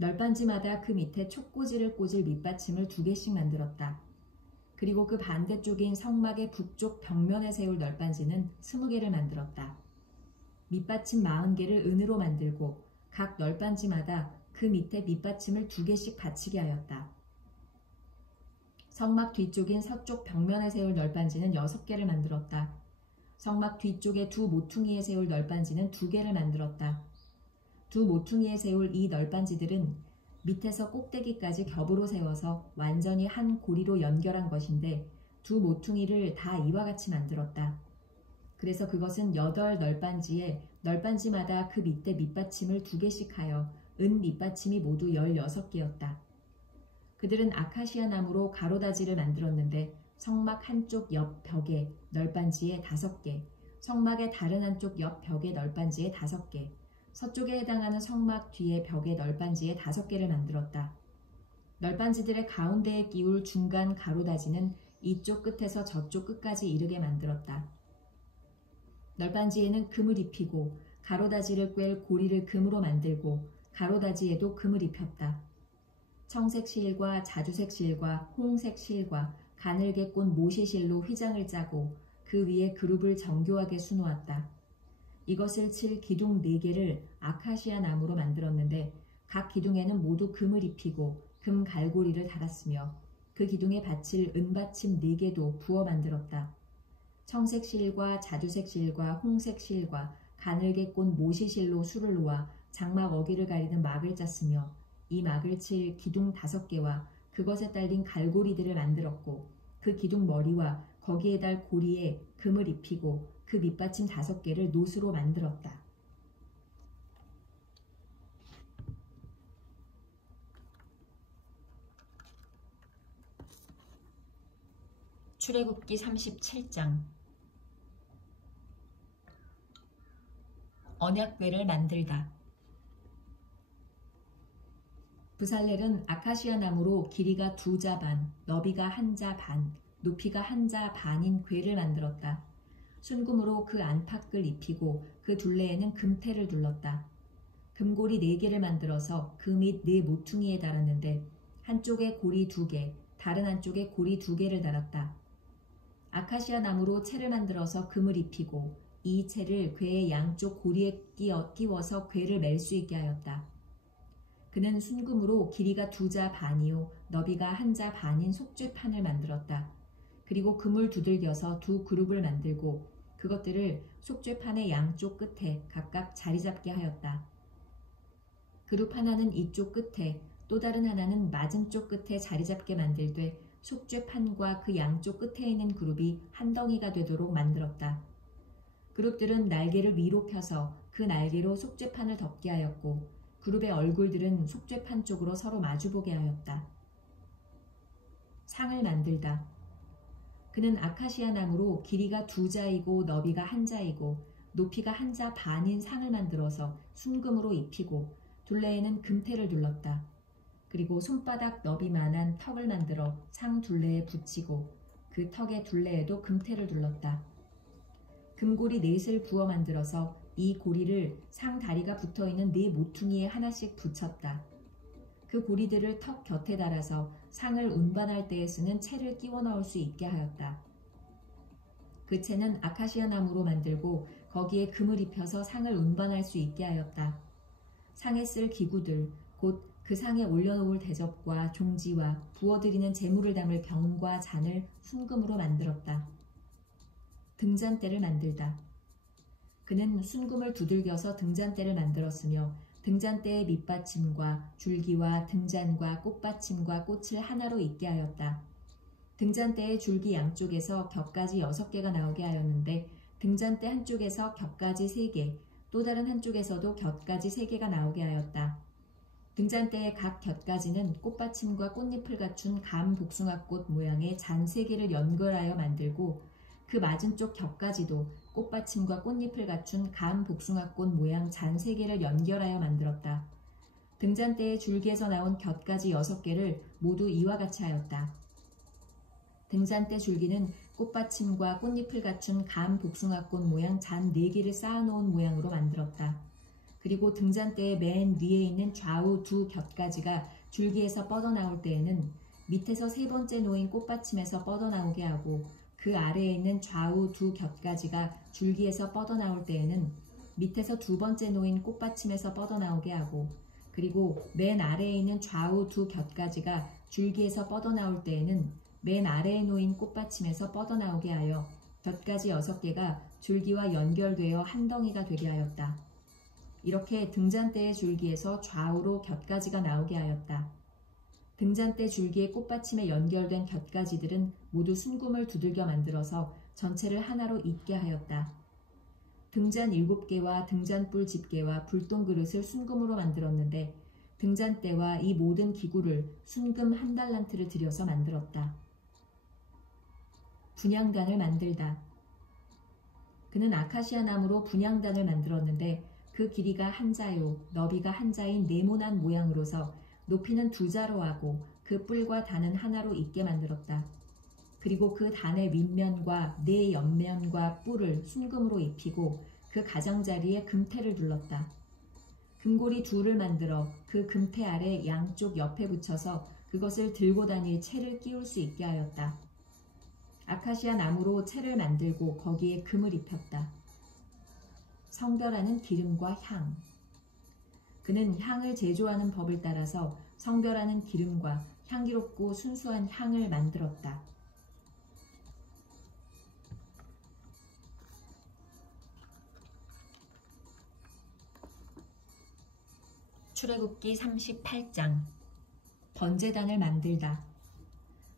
널빤지마다 그 밑에 촉꽂이를 꽂을 밑받침을 2개씩 만들었다. 그리고 그 반대쪽인 성막의 북쪽 벽면에 세울 널빤지는 20개를 만들었다. 밑받침 40개를 은으로 만들고 각 널빤지마다 그 밑에 밑받침을 2개씩 받치게 하였다. 성막 뒤쪽인 서쪽 벽면에 세울 널빤지는 6개를 만들었다. 성막 뒤쪽의 2 모퉁이에 세울 널빤지는 2개를 만들었다. 2 모퉁이에 세울 이 널빤지들은 밑에서 꼭대기까지 겹으로 세워서 완전히 한 고리로 연결한 것인데 2 모퉁이를 다 이와 같이 만들었다. 그래서 그것은 8 널빤지에 널빤지마다 그 밑에 밑받침을 2개씩 하여 은 밑받침이 모두 16개였다. 그들은 아카시아 나무로 가로다지를 만들었는데 성막 한쪽 옆 벽에 널빤지에 5개, 성막의 다른 한쪽 옆 벽에 널빤지에 5개, 서쪽에 해당하는 성막 뒤에 벽에 널빤지에 5개를 만들었다. 널빤지들의 가운데에 끼울 중간 가로다지는 이쪽 끝에서 저쪽 끝까지 이르게 만들었다. 널빤지에는 금을 입히고 가로다지를 꿰 고리를 금으로 만들고 가로다지에도 금을 입혔다. 청색 실과 자주색 실과 홍색 실과 가늘게 꼰 모시실로 휘장을 짜고 그 위에 그룹을 정교하게 수놓았다. 이것을 칠 기둥 4개를 아카시아 나무로 만들었는데 각 기둥에는 모두 금을 입히고 금 갈고리를 달았으며 그 기둥에 받칠 은받침 4개도 부어 만들었다. 청색 실과 자주색 실과 홍색 실과 가늘게 꼰 모시실로 수를 놓아 장막 어기를 가리는 막을 짰으며 이 막을 칠 기둥 5개와 그것에 딸린 갈고리들을 만들었고 그 기둥 머리와 거기에 달 고리에 금을 입히고 그 밑받침 5개를 노수로 만들었다. 출애굽기 37장 언약궤를 만들다. 부살렐은 아카시아 나무로 길이가 2자 반, 너비가 1자 반, 높이가 1자 반인 궤를 만들었다. 순금으로 그 안팎을 입히고 그 둘레에는 금테를 둘렀다. 금고리 4개를 만들어서 그 밑 4 모퉁이에 달았는데 한쪽에 고리 2개, 다른 한쪽에 고리 2개를 달았다. 아카시아 나무로 채를 만들어서 금을 입히고 이 채를 궤의 양쪽 고리에 끼워서 궤를 맬 수 있게 하였다. 그는 순금으로 길이가 2자 반이요 너비가 1자 반인 속죄판을 만들었다. 그리고 금을 두들겨서 2 그룹을 만들고 그것들을 속죄판의 양쪽 끝에 각각 자리 잡게 하였다. 그룹 하나는 이쪽 끝에 또 다른 하나는 맞은쪽 끝에 자리 잡게 만들되 속죄판과 그 양쪽 끝에 있는 그룹이 한 덩이가 되도록 만들었다. 그룹들은 날개를 위로 펴서 그 날개로 속죄판을 덮게 하였고 그룹의 얼굴들은 속죄판 쪽으로 서로 마주보게 하였다. 상을 만들다. 그는 아카시아 나무로 길이가 2자이고 너비가 1자이고 높이가 1자 반인 상을 만들어서 순금으로 입히고 둘레에는 금테를 둘렀다. 그리고 손바닥 너비만한 턱을 만들어 상 둘레에 붙이고 그 턱의 둘레에도 금테를 둘렀다. 금고리 4을 부어 만들어서 이 고리를 상 다리가 붙어있는 4 모퉁이에 하나씩 붙였다. 그 고리들을 턱 곁에 달아서 상을 운반할 때에 쓰는 채를 끼워 넣을 수 있게 하였다. 그 채는 아카시아 나무로 만들고 거기에 금을 입혀서 상을 운반할 수 있게 하였다. 상에 쓸 기구들, 곧 그 상에 올려놓을 대접과 종지와 부어드리는 제물을 담을 병과 잔을 순금으로 만들었다. 등잔대를 만들다. 그는 순금을 두들겨서 등잔대를 만들었으며 등잔대의 밑받침과 줄기와 등잔과 꽃받침과 꽃을 하나로 있게 하였다. 등잔대의 줄기 양쪽에서 겹가지 6개가 나오게 하였는데 등잔대 한쪽에서 겹가지 3개, 또 다른 한쪽에서도 겹가지 3개가 나오게 하였다. 등잔대의 각 곁가지는 꽃받침과 꽃잎을 갖춘 감 복숭아꽃 모양의 잔 3개를 연결하여 만들고 그 맞은쪽 겹가지도 꽃받침과 꽃잎을 갖춘 감 복숭아꽃 모양 잔 3개를 연결하여 만들었다. 등잔대의 줄기에서 나온 곁가지 6개를 모두 이와 같이 하였다. 등잔대 줄기는 꽃받침과 꽃잎을 갖춘 감 복숭아꽃 모양 잔 4개를 쌓아놓은 모양으로 만들었다. 그리고 등잔대의 맨 위에 있는 좌우 두 곁가지가 줄기에서 뻗어나올 때에는 밑에서 세 번째 놓인 꽃받침에서 뻗어나오게 하고, 그 아래에 있는 좌우 두 곁가지가 줄기에서 뻗어나올 때에는 밑에서 두 번째 놓인 꽃받침에서 뻗어나오게 하고, 그리고 맨 아래에 있는 좌우 두 곁가지가 줄기에서 뻗어나올 때에는 맨 아래에 놓인 꽃받침에서 뻗어나오게 하여 곁가지 6개가 줄기와 연결되어 한 덩이가 되게 하였다. 이렇게 등잔대의 줄기에서 좌우로 곁가지가 나오게 하였다. 등잔대 줄기의 꽃받침에 연결된 곁가지들은 모두 순금을 두들겨 만들어서 전체를 하나로 잇게 하였다. 등잔 7개와 등잔불 집게와 불똥그릇을 순금으로 만들었는데 등잔대와 이 모든 기구를 순금 1달란트를 들여서 만들었다. 분향단을 만들다. 그는 아카시아 나무로 분향단을 만들었는데 그 길이가 한 자요 너비가 한 자인 네모난 모양으로서 높이는 2자로 하고 그 뿔과 단은 하나로 잇게 만들었다. 그리고 그 단의 윗면과 네 옆면과 뿔을 순금으로 입히고 그 가장자리에 금태를 둘렀다. 금고리 2를 만들어 그 금태 아래 양쪽 옆에 붙여서 그것을 들고 다닐 채를 끼울 수 있게 하였다. 아카시아 나무로 채를 만들고 거기에 금을 입혔다. 성별하는 기름과 향. 그는 향을 제조하는 법을 따라서 성별하는 기름과 향기롭고 순수한 향을 만들었다. 출애굽기 38장. 번제단을 만들다.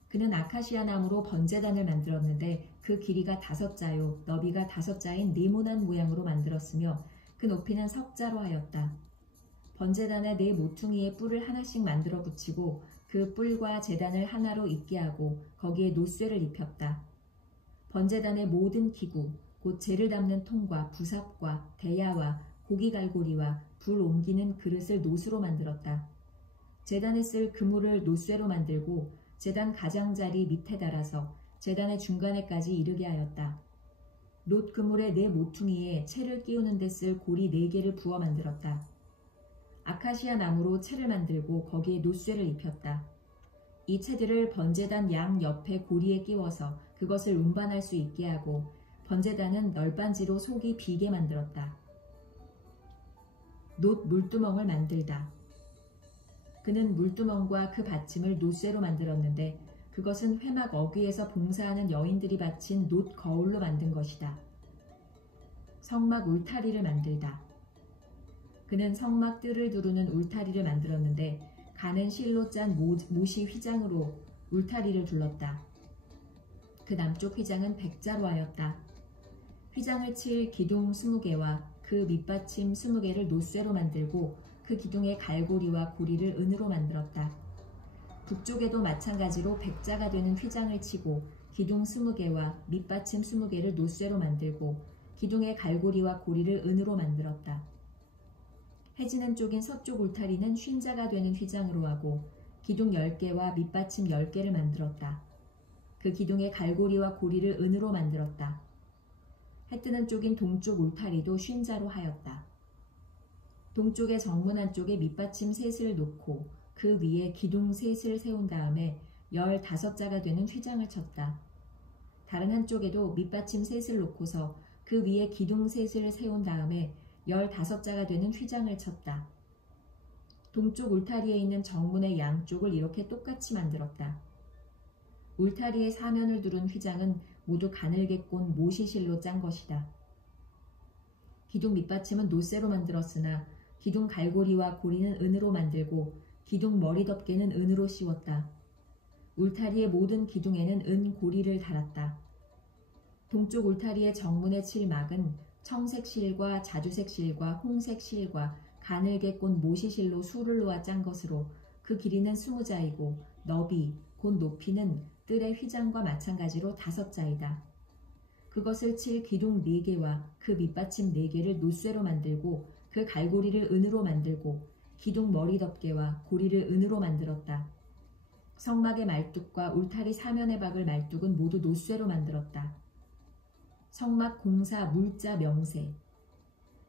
그는 아카시아 나무로 번제단을 만들었는데 그 길이가 5자요 너비가 5자인 네모난 모양으로 만들었으며 그 높이는 석자로 하였다. 번제단의 네 모퉁이에 뿔을 하나씩 만들어 붙이고 그 뿔과 제단을 하나로 잇게 하고 거기에 노쇠를 입혔다. 번제단의 모든 기구, 곧 재를 담는 통과 부삽과 대야와 고기 갈고리와 불 옮기는 그릇을 노수로 만들었다. 제단에 쓸 그물을 노쇠로 만들고 제단 가장자리 밑에 달아서 제단의 중간에까지 이르게 하였다. 놋 그물의 네 모퉁이에 채를 끼우는 데 쓸 고리 4개를 부어 만들었다. 아카시아 나무로 채를 만들고 거기에 노쇠를 입혔다. 이 채들을 번제단 양 옆에 고리에 끼워서 그것을 운반할 수 있게 하고 번제단은 널빤지로 속이 비게 만들었다. 놋 물두멍을 만들다. 그는 물두멍과 그 받침을 노쇠로 만들었는데 그것은 회막 어귀에서 봉사하는 여인들이 바친 놋 거울로 만든 것이다. 성막 울타리를 만들다. 그는 성막 뜰을 두르는 울타리를 만들었는데 가는 실로 짠 모시 휘장으로 울타리를 둘렀다. 그 남쪽 휘장은 백자로 하였다. 휘장을 칠 기둥 20개와 그 밑받침 20개를 노쇠로 만들고 그 기둥의 갈고리와 고리를 은으로 만들었다. 북쪽에도 마찬가지로 백자가 되는 휘장을 치고 기둥 20개와 밑받침 20개를 노쇠로 만들고 기둥의 갈고리와 고리를 은으로 만들었다. 해지는 쪽인 서쪽 울타리는 쉰자가 되는 휘장으로 하고 기둥 10개와 밑받침 10개를 만들었다. 그 기둥의 갈고리와 고리를 은으로 만들었다. 해뜨는 쪽인 동쪽 울타리도 쉰자로 하였다. 동쪽의 정문 한쪽에 밑받침 셋을 놓고 그 위에 기둥 셋을 세운 다음에 15자가 되는 휘장을 쳤다. 다른 한쪽에도 밑받침 셋을 놓고서 그 위에 기둥 셋을 세운 다음에 15자가 되는 휘장을 쳤다. 동쪽 울타리에 있는 정문의 양쪽을 이렇게 똑같이 만들었다. 울타리의 사면을 두른 휘장은 모두 가늘게 꼰 모시실로 짠 것이다. 기둥 밑받침은 노쇠로 만들었으나 기둥 갈고리와 고리는 은으로 만들고 기둥 머리 덮개는 은으로 씌웠다. 울타리의 모든 기둥에는 은 고리를 달았다. 동쪽 울타리의 정문에 칠 막은 청색 실과 자주색 실과 홍색 실과 가늘게 꼰 모시실로 수를 놓아 짠 것으로 그 길이는 20자이고 너비, 곧 높이는 뜰의 휘장과 마찬가지로 5자이다. 그것을 칠 기둥 4개와 그 밑받침 4개를 노쇠로 만들고 그 갈고리를 은으로 만들고 기둥 머리 덮개와 고리를 은으로 만들었다. 성막의 말뚝과 울타리 사면에 박을 말뚝은 모두 노쇠로 만들었다. 성막 공사 물자 명세.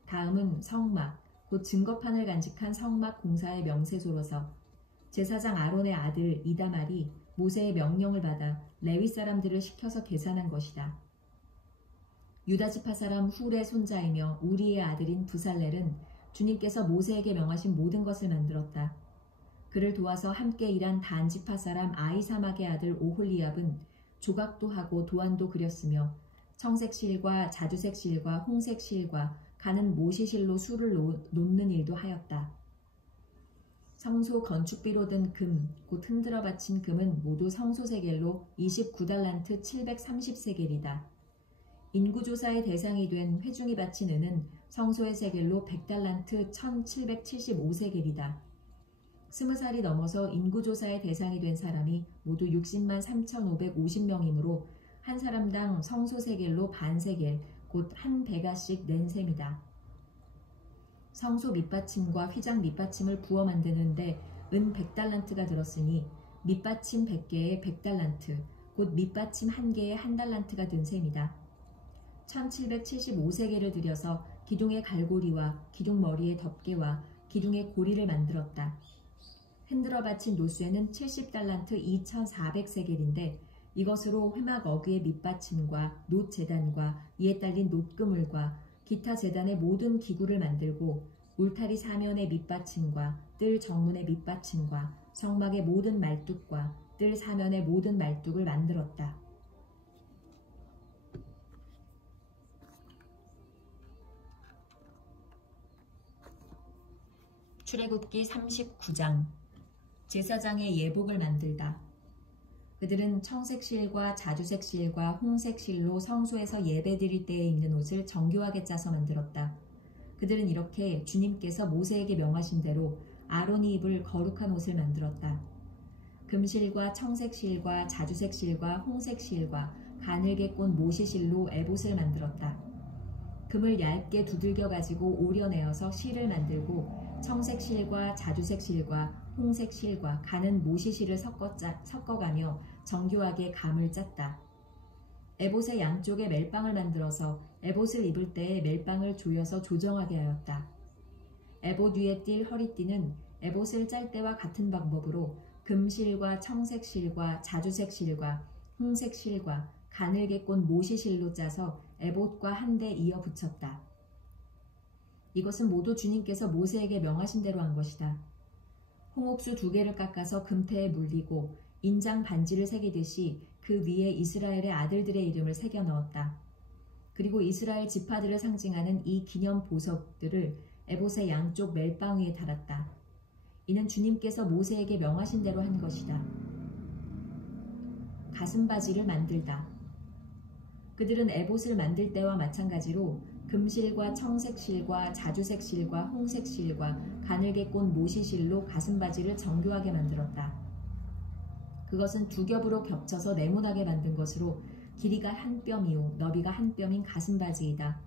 다음은 성막, 곧 증거판을 간직한 성막 공사의 명세조로서 제사장 아론의 아들 이다말이 모세의 명령을 받아 레위 사람들을 시켜서 계산한 것이다. 유다지파 사람 훌의 손자이며 우리의 아들인 부살렐은 주님께서 모세에게 명하신 모든 것을 만들었다. 그를 도와서 함께 일한 단지파 사람 아이사막의 아들 오홀리압은 조각도 하고 도안도 그렸으며 청색 실과 자주색 실과 홍색 실과 가는 모시실로 수를 놓는 일도 하였다. 성소 건축비로 든 금, 곧 흔들어 바친 금은 모두 성소 세겔로 29달란트 730세겔이다. 인구조사의 대상이 된 회중이 바친 은은 성소의 세겔로 100달란트 1775세겔이다. 20살이 넘어서 인구조사의 대상이 된 사람이 모두 60만 3,550명이므로 한 사람당 성소 세겔로 반세겔, 곧 한 베가씩 낸 셈이다. 성소 밑받침과 휘장 밑받침을 부어 만드는데 은 100달란트가 들었으니 밑받침 100개에 100달란트, 곧 밑받침 1개에 1달란트가 든 셈이다. 1775세겔을 들여서 기둥의 갈고리와 기둥 머리의 덮개와 기둥의 고리를 만들었다. 흔들어 바친 노수에는 70달란트 2400세겔인데 이것으로 회막 어귀의 밑받침과 놋 제단과 이에 딸린 놋그물과 기타 제단의 모든 기구를 만들고 울타리 사면의 밑받침과 뜰 정문의 밑받침과 성막의 모든 말뚝과 뜰 사면의 모든 말뚝을 만들었다. 출애굽기 39장 제사장의 예복을 만들다. 그들은 청색 실과 자주색 실과 홍색 실로 성소에서 예배드릴 때에 입는 옷을 정교하게 짜서 만들었다. 그들은 이렇게 주님께서 모세에게 명하신 대로 아론이 입을 거룩한 옷을 만들었다. 금실과 청색 실과 자주색 실과 홍색 실과 가늘게 꼰 모시실로 에봇을 만들었다. 금을 얇게 두들겨 가지고 오려내어서 실을 만들고 청색 실과 자주색 실과 홍색 실과 가는 모시실을 섞어가며 정교하게 감을 짰다. 에봇의 양쪽에 멜빵을 만들어서 에봇을 입을 때에 멜빵을 조여서 조정하게 하였다. 에봇 위에 띌 허리띠는 에봇을 짤 때와 같은 방법으로 금실과 청색 실과 자주색 실과 홍색 실과 가늘게 꼰 모시실로 짜서 에봇과 한데 이어 붙였다. 이것은 모두 주님께서 모세에게 명하신 대로 한 것이다. 홍옥수 2개를 깎아서 금태에 물리고 인장 반지를 새기듯이 그 위에 이스라엘의 아들들의 이름을 새겨 넣었다. 그리고 이스라엘 지파들을 상징하는 이 기념 보석들을 에봇의 양쪽 멜빵 위에 달았다. 이는 주님께서 모세에게 명하신 대로 한 것이다. 가슴바지를 만들다. 그들은 에봇을 만들 때와 마찬가지로 금실과 청색실과 자주색실과 홍색실과 가늘게 꼰 모시실로 가슴바지를 정교하게 만들었다. 그것은 2겹으로 겹쳐서 네모나게 만든 것으로 길이가 1뼘이요 너비가 1뼘인 가슴바지이다.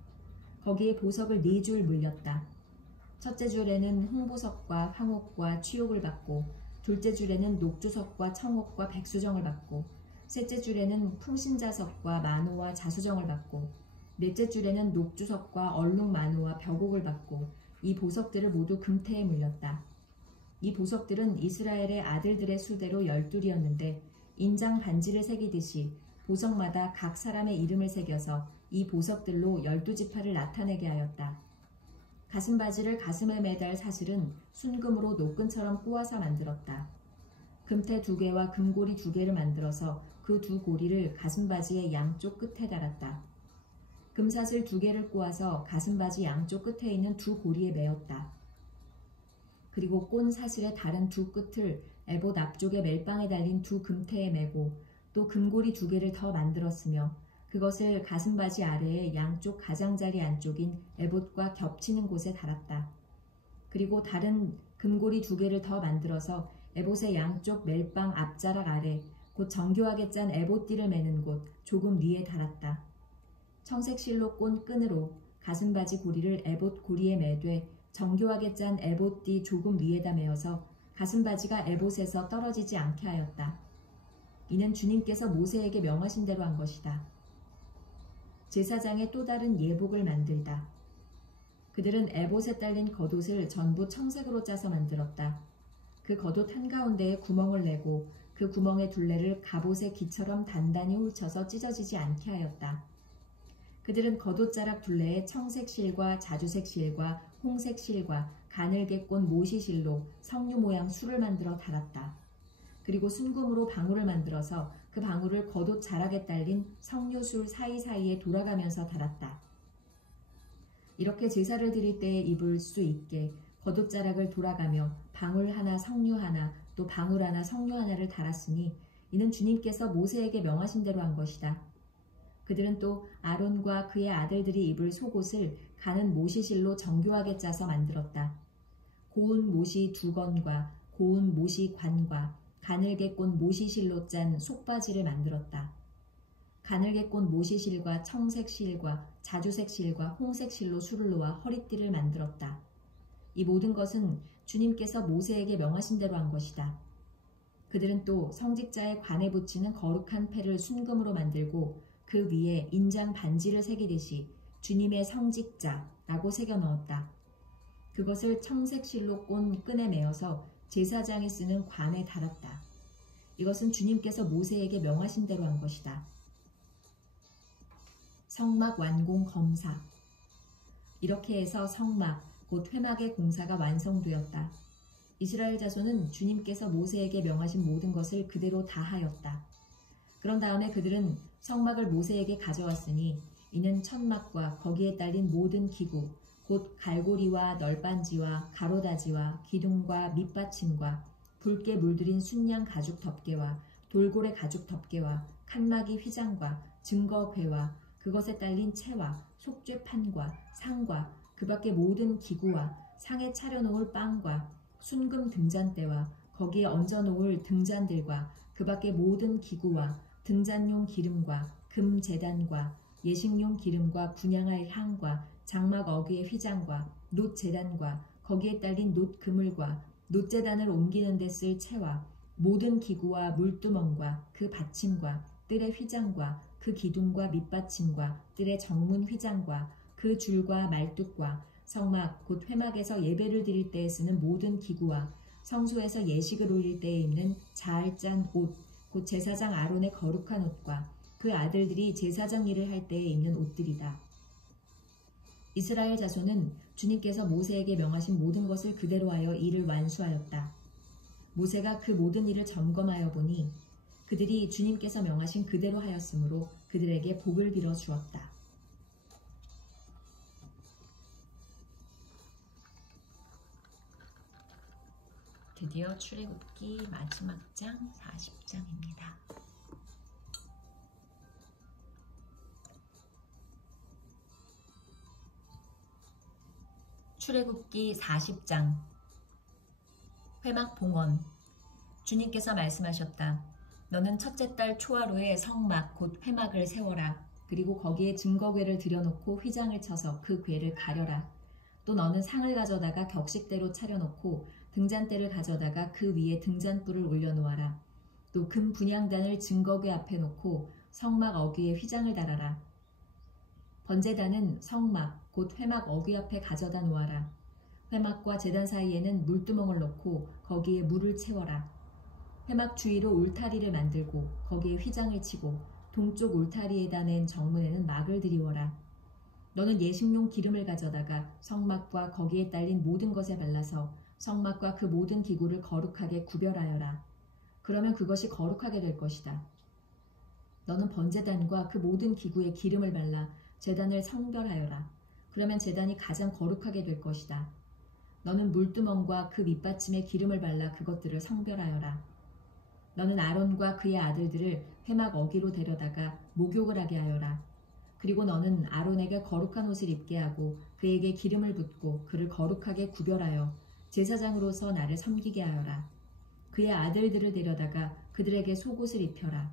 거기에 보석을 4줄 물렸다. 첫째 줄에는 홍보석과 황옥과 취옥을 받고 둘째 줄에는 녹주석과 청옥과 백수정을 받고 셋째 줄에는 풍신자석과 만호와 자수정을 받고 넷째 줄에는 녹주석과 얼룩만호와 벽옥을 받고 이 보석들을 모두 금태에 물렸다. 이 보석들은 이스라엘의 아들들의 수대로 12이었는데 인장 반지를 새기듯이 보석마다 각 사람의 이름을 새겨서 이 보석들로 12지파를 나타내게 하였다. 가슴바지를 가슴에 매달 사슬은 순금으로 노끈처럼 꼬아서 만들었다. 금태 2개와 금고리 2개를 만들어서 그 2고리를 가슴바지의 양쪽 끝에 달았다. 금사슬 2개를 꼬아서 가슴바지 양쪽 끝에 있는 2고리에 매었다. 그리고 꼰 사슬의 다른 2 끝을 에봇 앞쪽의 멜빵에 달린 2 금태에 매고 또 금고리 2개를 더 만들었으며 그것을 가슴바지 아래의 양쪽 가장자리 안쪽인 에봇과 겹치는 곳에 달았다. 그리고 다른 금고리 2개를 더 만들어서 에봇의 양쪽 멜빵 앞자락 아래 곧 정교하게 짠 에봇띠를 매는 곳 조금 위에 달았다. 청색실로 꼰 끈으로 가슴바지 고리를 에봇 고리에 매되 정교하게 짠 에봇띠 조금 위에다 매어서 가슴바지가 에봇에서 떨어지지 않게 하였다. 이는 주님께서 모세에게 명하신 대로 한 것이다. 제사장의 또 다른 예복을 만들다. 그들은 에봇에 딸린 겉옷을 전부 청색으로 짜서 만들었다. 그 겉옷 한가운데에 구멍을 내고 그 구멍의 둘레를 갑옷의 기처럼 단단히 훑쳐서 찢어지지 않게 하였다. 그들은 겉옷자락 둘레에 청색 실과 자주색 실과 홍색 실과 가늘게 꼰 모시실로 석류 모양 술을 만들어 달았다. 그리고 순금으로 방울을 만들어서 그 방울을 겉옷 자락에 딸린 석류술 사이사이에 돌아가면서 달았다. 이렇게 제사를 드릴 때에 입을 수 있게 겉옷 자락을 돌아가며 방울 하나 석류 하나 또 방울 하나 석류 하나를 달았으니 이는 주님께서 모세에게 명하신 대로 한 것이다. 그들은 또 아론과 그의 아들들이 입을 속옷을 가는 모시실로 정교하게 짜서 만들었다. 고운 모시 2건과 고운 모시 관과 가늘게 꼰 모시실로 짠 속바지를 만들었다. 가늘게 꼰 모시실과 청색 실과 자주색 실과 홍색 실로 술을 놓아 허리띠를 만들었다. 이 모든 것은 주님께서 모세에게 명하신 대로 한 것이다. 그들은 또 성직자의 관에 붙이는 거룩한 패를 순금으로 만들고 그 위에 인장 반지를 새기듯이 주님의 성직자라고 새겨 넣었다. 그것을 청색 실로 꼰 끈에 매어서 제사장이 쓰는 관에 달았다. 이것은 주님께서 모세에게 명하신 대로 한 것이다. 성막 완공 검사. 이렇게 해서 성막, 곧 회막의 공사가 완성되었다. 이스라엘 자손은 주님께서 모세에게 명하신 모든 것을 그대로 다 하였다. 그런 다음에 그들은 성막을 모세에게 가져왔으니 이는 천막과 거기에 딸린 모든 기구, 곧 갈고리와 널빤지와 가로다지와 기둥과 밑받침과 붉게 물들인 순양 가죽 덮개와 돌고래 가죽 덮개와 칸막이 휘장과 증거궤와 그것에 딸린 채와 속죄판과 상과 그 밖의 모든 기구와 상에 차려놓을 빵과 순금 등잔대와 거기에 얹어놓을 등잔들과 그 밖의 모든 기구와 등잔용 기름과 금 제단과 예식용 기름과 분향할 향과 장막 어귀의 휘장과 놋 제단과 거기에 딸린 놋 그물과 놋 제단을 옮기는 데 쓸 채와 모든 기구와 물두멍과 그 받침과 뜰의 휘장과 그 기둥과 밑받침과 뜰의 정문 휘장과 그 줄과 말뚝과 성막 곧 회막에서 예배를 드릴 때에 쓰는 모든 기구와 성소에서 예식을 올릴 때에 입는 잘 짠 옷 곧 제사장 아론의 거룩한 옷과 그 아들들이 제사장 일을 할 때에 입는 옷들이다. 이스라엘 자손은 주님께서 모세에게 명하신 모든 것을 그대로 하여 일을 완수하였다. 모세가 그 모든 일을 점검하여 보니 그들이 주님께서 명하신 그대로 하였으므로 그들에게 복을 빌어 주었다. 드디어 출애굽기 마지막 장 40장입니다. 출애굽기 40장. 회막 봉헌. 주님께서 말씀하셨다. 너는 첫째 달 초하루에 성막 곧 회막을 세워라. 그리고 거기에 증거궤를 들여놓고 휘장을 쳐서 그 궤를 가려라. 또 너는 상을 가져다가 격식대로 차려놓고 등잔대를 가져다가 그 위에 등잔불을 올려놓아라. 또 금 분향단을 증거궤 앞에 놓고 성막 어귀에 휘장을 달아라. 번제단은 성막 곧 회막 어귀 앞에 가져다 놓아라. 회막과 제단 사이에는 물두멍을 넣고 거기에 물을 채워라. 회막 주위로 울타리를 만들고 거기에 휘장을 치고 동쪽 울타리에다 낸 정문에는 막을 들이워라. 너는 예식용 기름을 가져다가 성막과 거기에 딸린 모든 것에 발라서 성막과 그 모든 기구를 거룩하게 구별하여라. 그러면 그것이 거룩하게 될 것이다. 너는 번제단과 그 모든 기구에 기름을 발라 제단을 성별하여라. 그러면 제단이 가장 거룩하게 될 것이다. 너는 물두멍과 그 밑받침에 기름을 발라 그것들을 성별하여라. 너는 아론과 그의 아들들을 회막 어귀로 데려다가 목욕을 하게 하여라. 그리고 너는 아론에게 거룩한 옷을 입게 하고 그에게 기름을 붓고 그를 거룩하게 구별하여 제사장으로서 나를 섬기게 하여라. 그의 아들들을 데려다가 그들에게 속옷을 입혀라.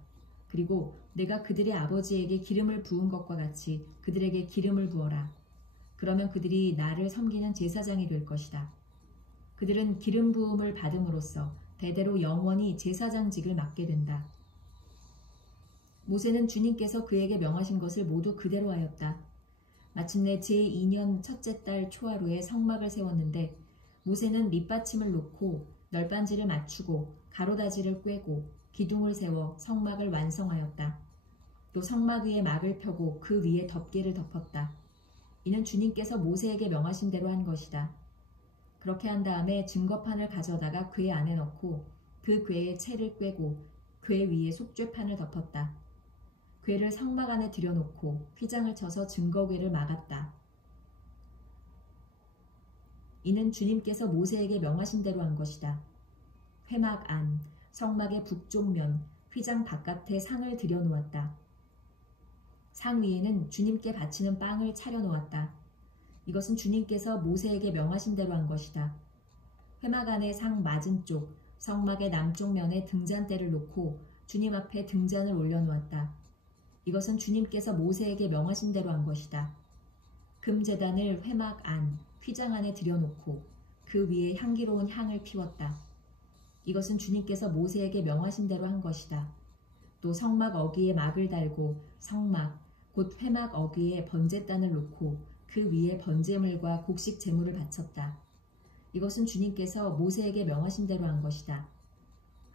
그리고 내가 그들의 아버지에게 기름을 부은 것과 같이 그들에게 기름을 부어라. 그러면 그들이 나를 섬기는 제사장이 될 것이다. 그들은 기름 부음을 받음으로써 대대로 영원히 제사장직을 맡게 된다. 모세는 주님께서 그에게 명하신 것을 모두 그대로 하였다. 마침내 제2년 첫째 달 초하루에 성막을 세웠는데 모세는 밑받침을 놓고 널빤지를 맞추고 가로다지를 꿰고 기둥을 세워 성막을 완성하였다. 또 성막 위에 막을 펴고 그 위에 덮개를 덮었다. 이는 주님께서 모세에게 명하신 대로 한 것이다. 그렇게 한 다음에 증거판을 가져다가 궤 안에 넣고 그 궤에 채를 꿰고 궤 위에 속죄판을 덮었다. 궤를 성막 안에 들여놓고 휘장을 쳐서 증거궤를 막았다. 이는 주님께서 모세에게 명하신 대로 한 것이다. 회막 안, 성막의 북쪽 면, 휘장 바깥에 상을 들여놓았다. 상 위에는 주님께 바치는 빵을 차려놓았다. 이것은 주님께서 모세에게 명하신 대로 한 것이다. 회막 안의 상 맞은 쪽, 성막의 남쪽 면에 등잔대를 놓고 주님 앞에 등잔을 올려놓았다. 이것은 주님께서 모세에게 명하신 대로 한 것이다. 금제단을 회막 안, 휘장 안에 들여놓고 그 위에 향기로운 향을 피웠다. 이것은 주님께서 모세에게 명하신 대로 한 것이다. 또 성막 어귀에 막을 달고 성막, 곧 회막 어귀에 번제단을 놓고 그 위에 번제물과 곡식 제물을 바쳤다. 이것은 주님께서 모세에게 명하신 대로 한 것이다.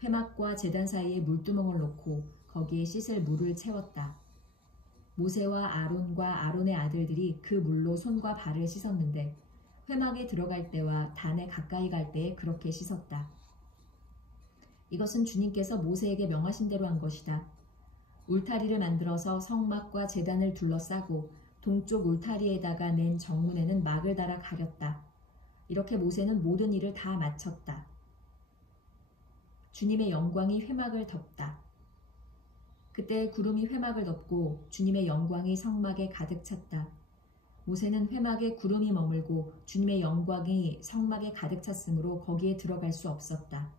회막과 제단 사이에 물두멍을 놓고 거기에 씻을 물을 채웠다. 모세와 아론과 아론의 아들들이 그 물로 손과 발을 씻었는데 회막에 들어갈 때와 단에 가까이 갈 때에 그렇게 씻었다. 이것은 주님께서 모세에게 명하신 대로 한 것이다. 울타리를 만들어서 성막과 제단을 둘러싸고 동쪽 울타리에다가 낸 정문에는 막을 달아 가렸다. 이렇게 모세는 모든 일을 다 마쳤다. 주님의 영광이 회막을 덮다. 그때 구름이 회막을 덮고 주님의 영광이 성막에 가득 찼다. 모세는 회막에 구름이 머물고 주님의 영광이 성막에 가득 찼으므로 거기에 들어갈 수 없었다.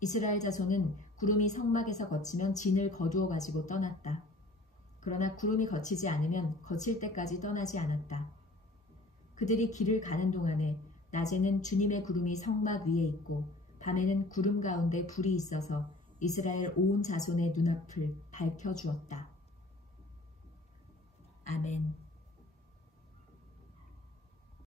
이스라엘 자손은 구름이 성막에서 거치면 진을 거두어 가지고 떠났다. 그러나 구름이 거치지 않으면 거칠 때까지 떠나지 않았다. 그들이 길을 가는 동안에 낮에는 주님의 구름이 성막 위에 있고 밤에는 구름 가운데 불이 있어서 이스라엘 온 자손의 눈앞을 밝혀주었다. 아멘.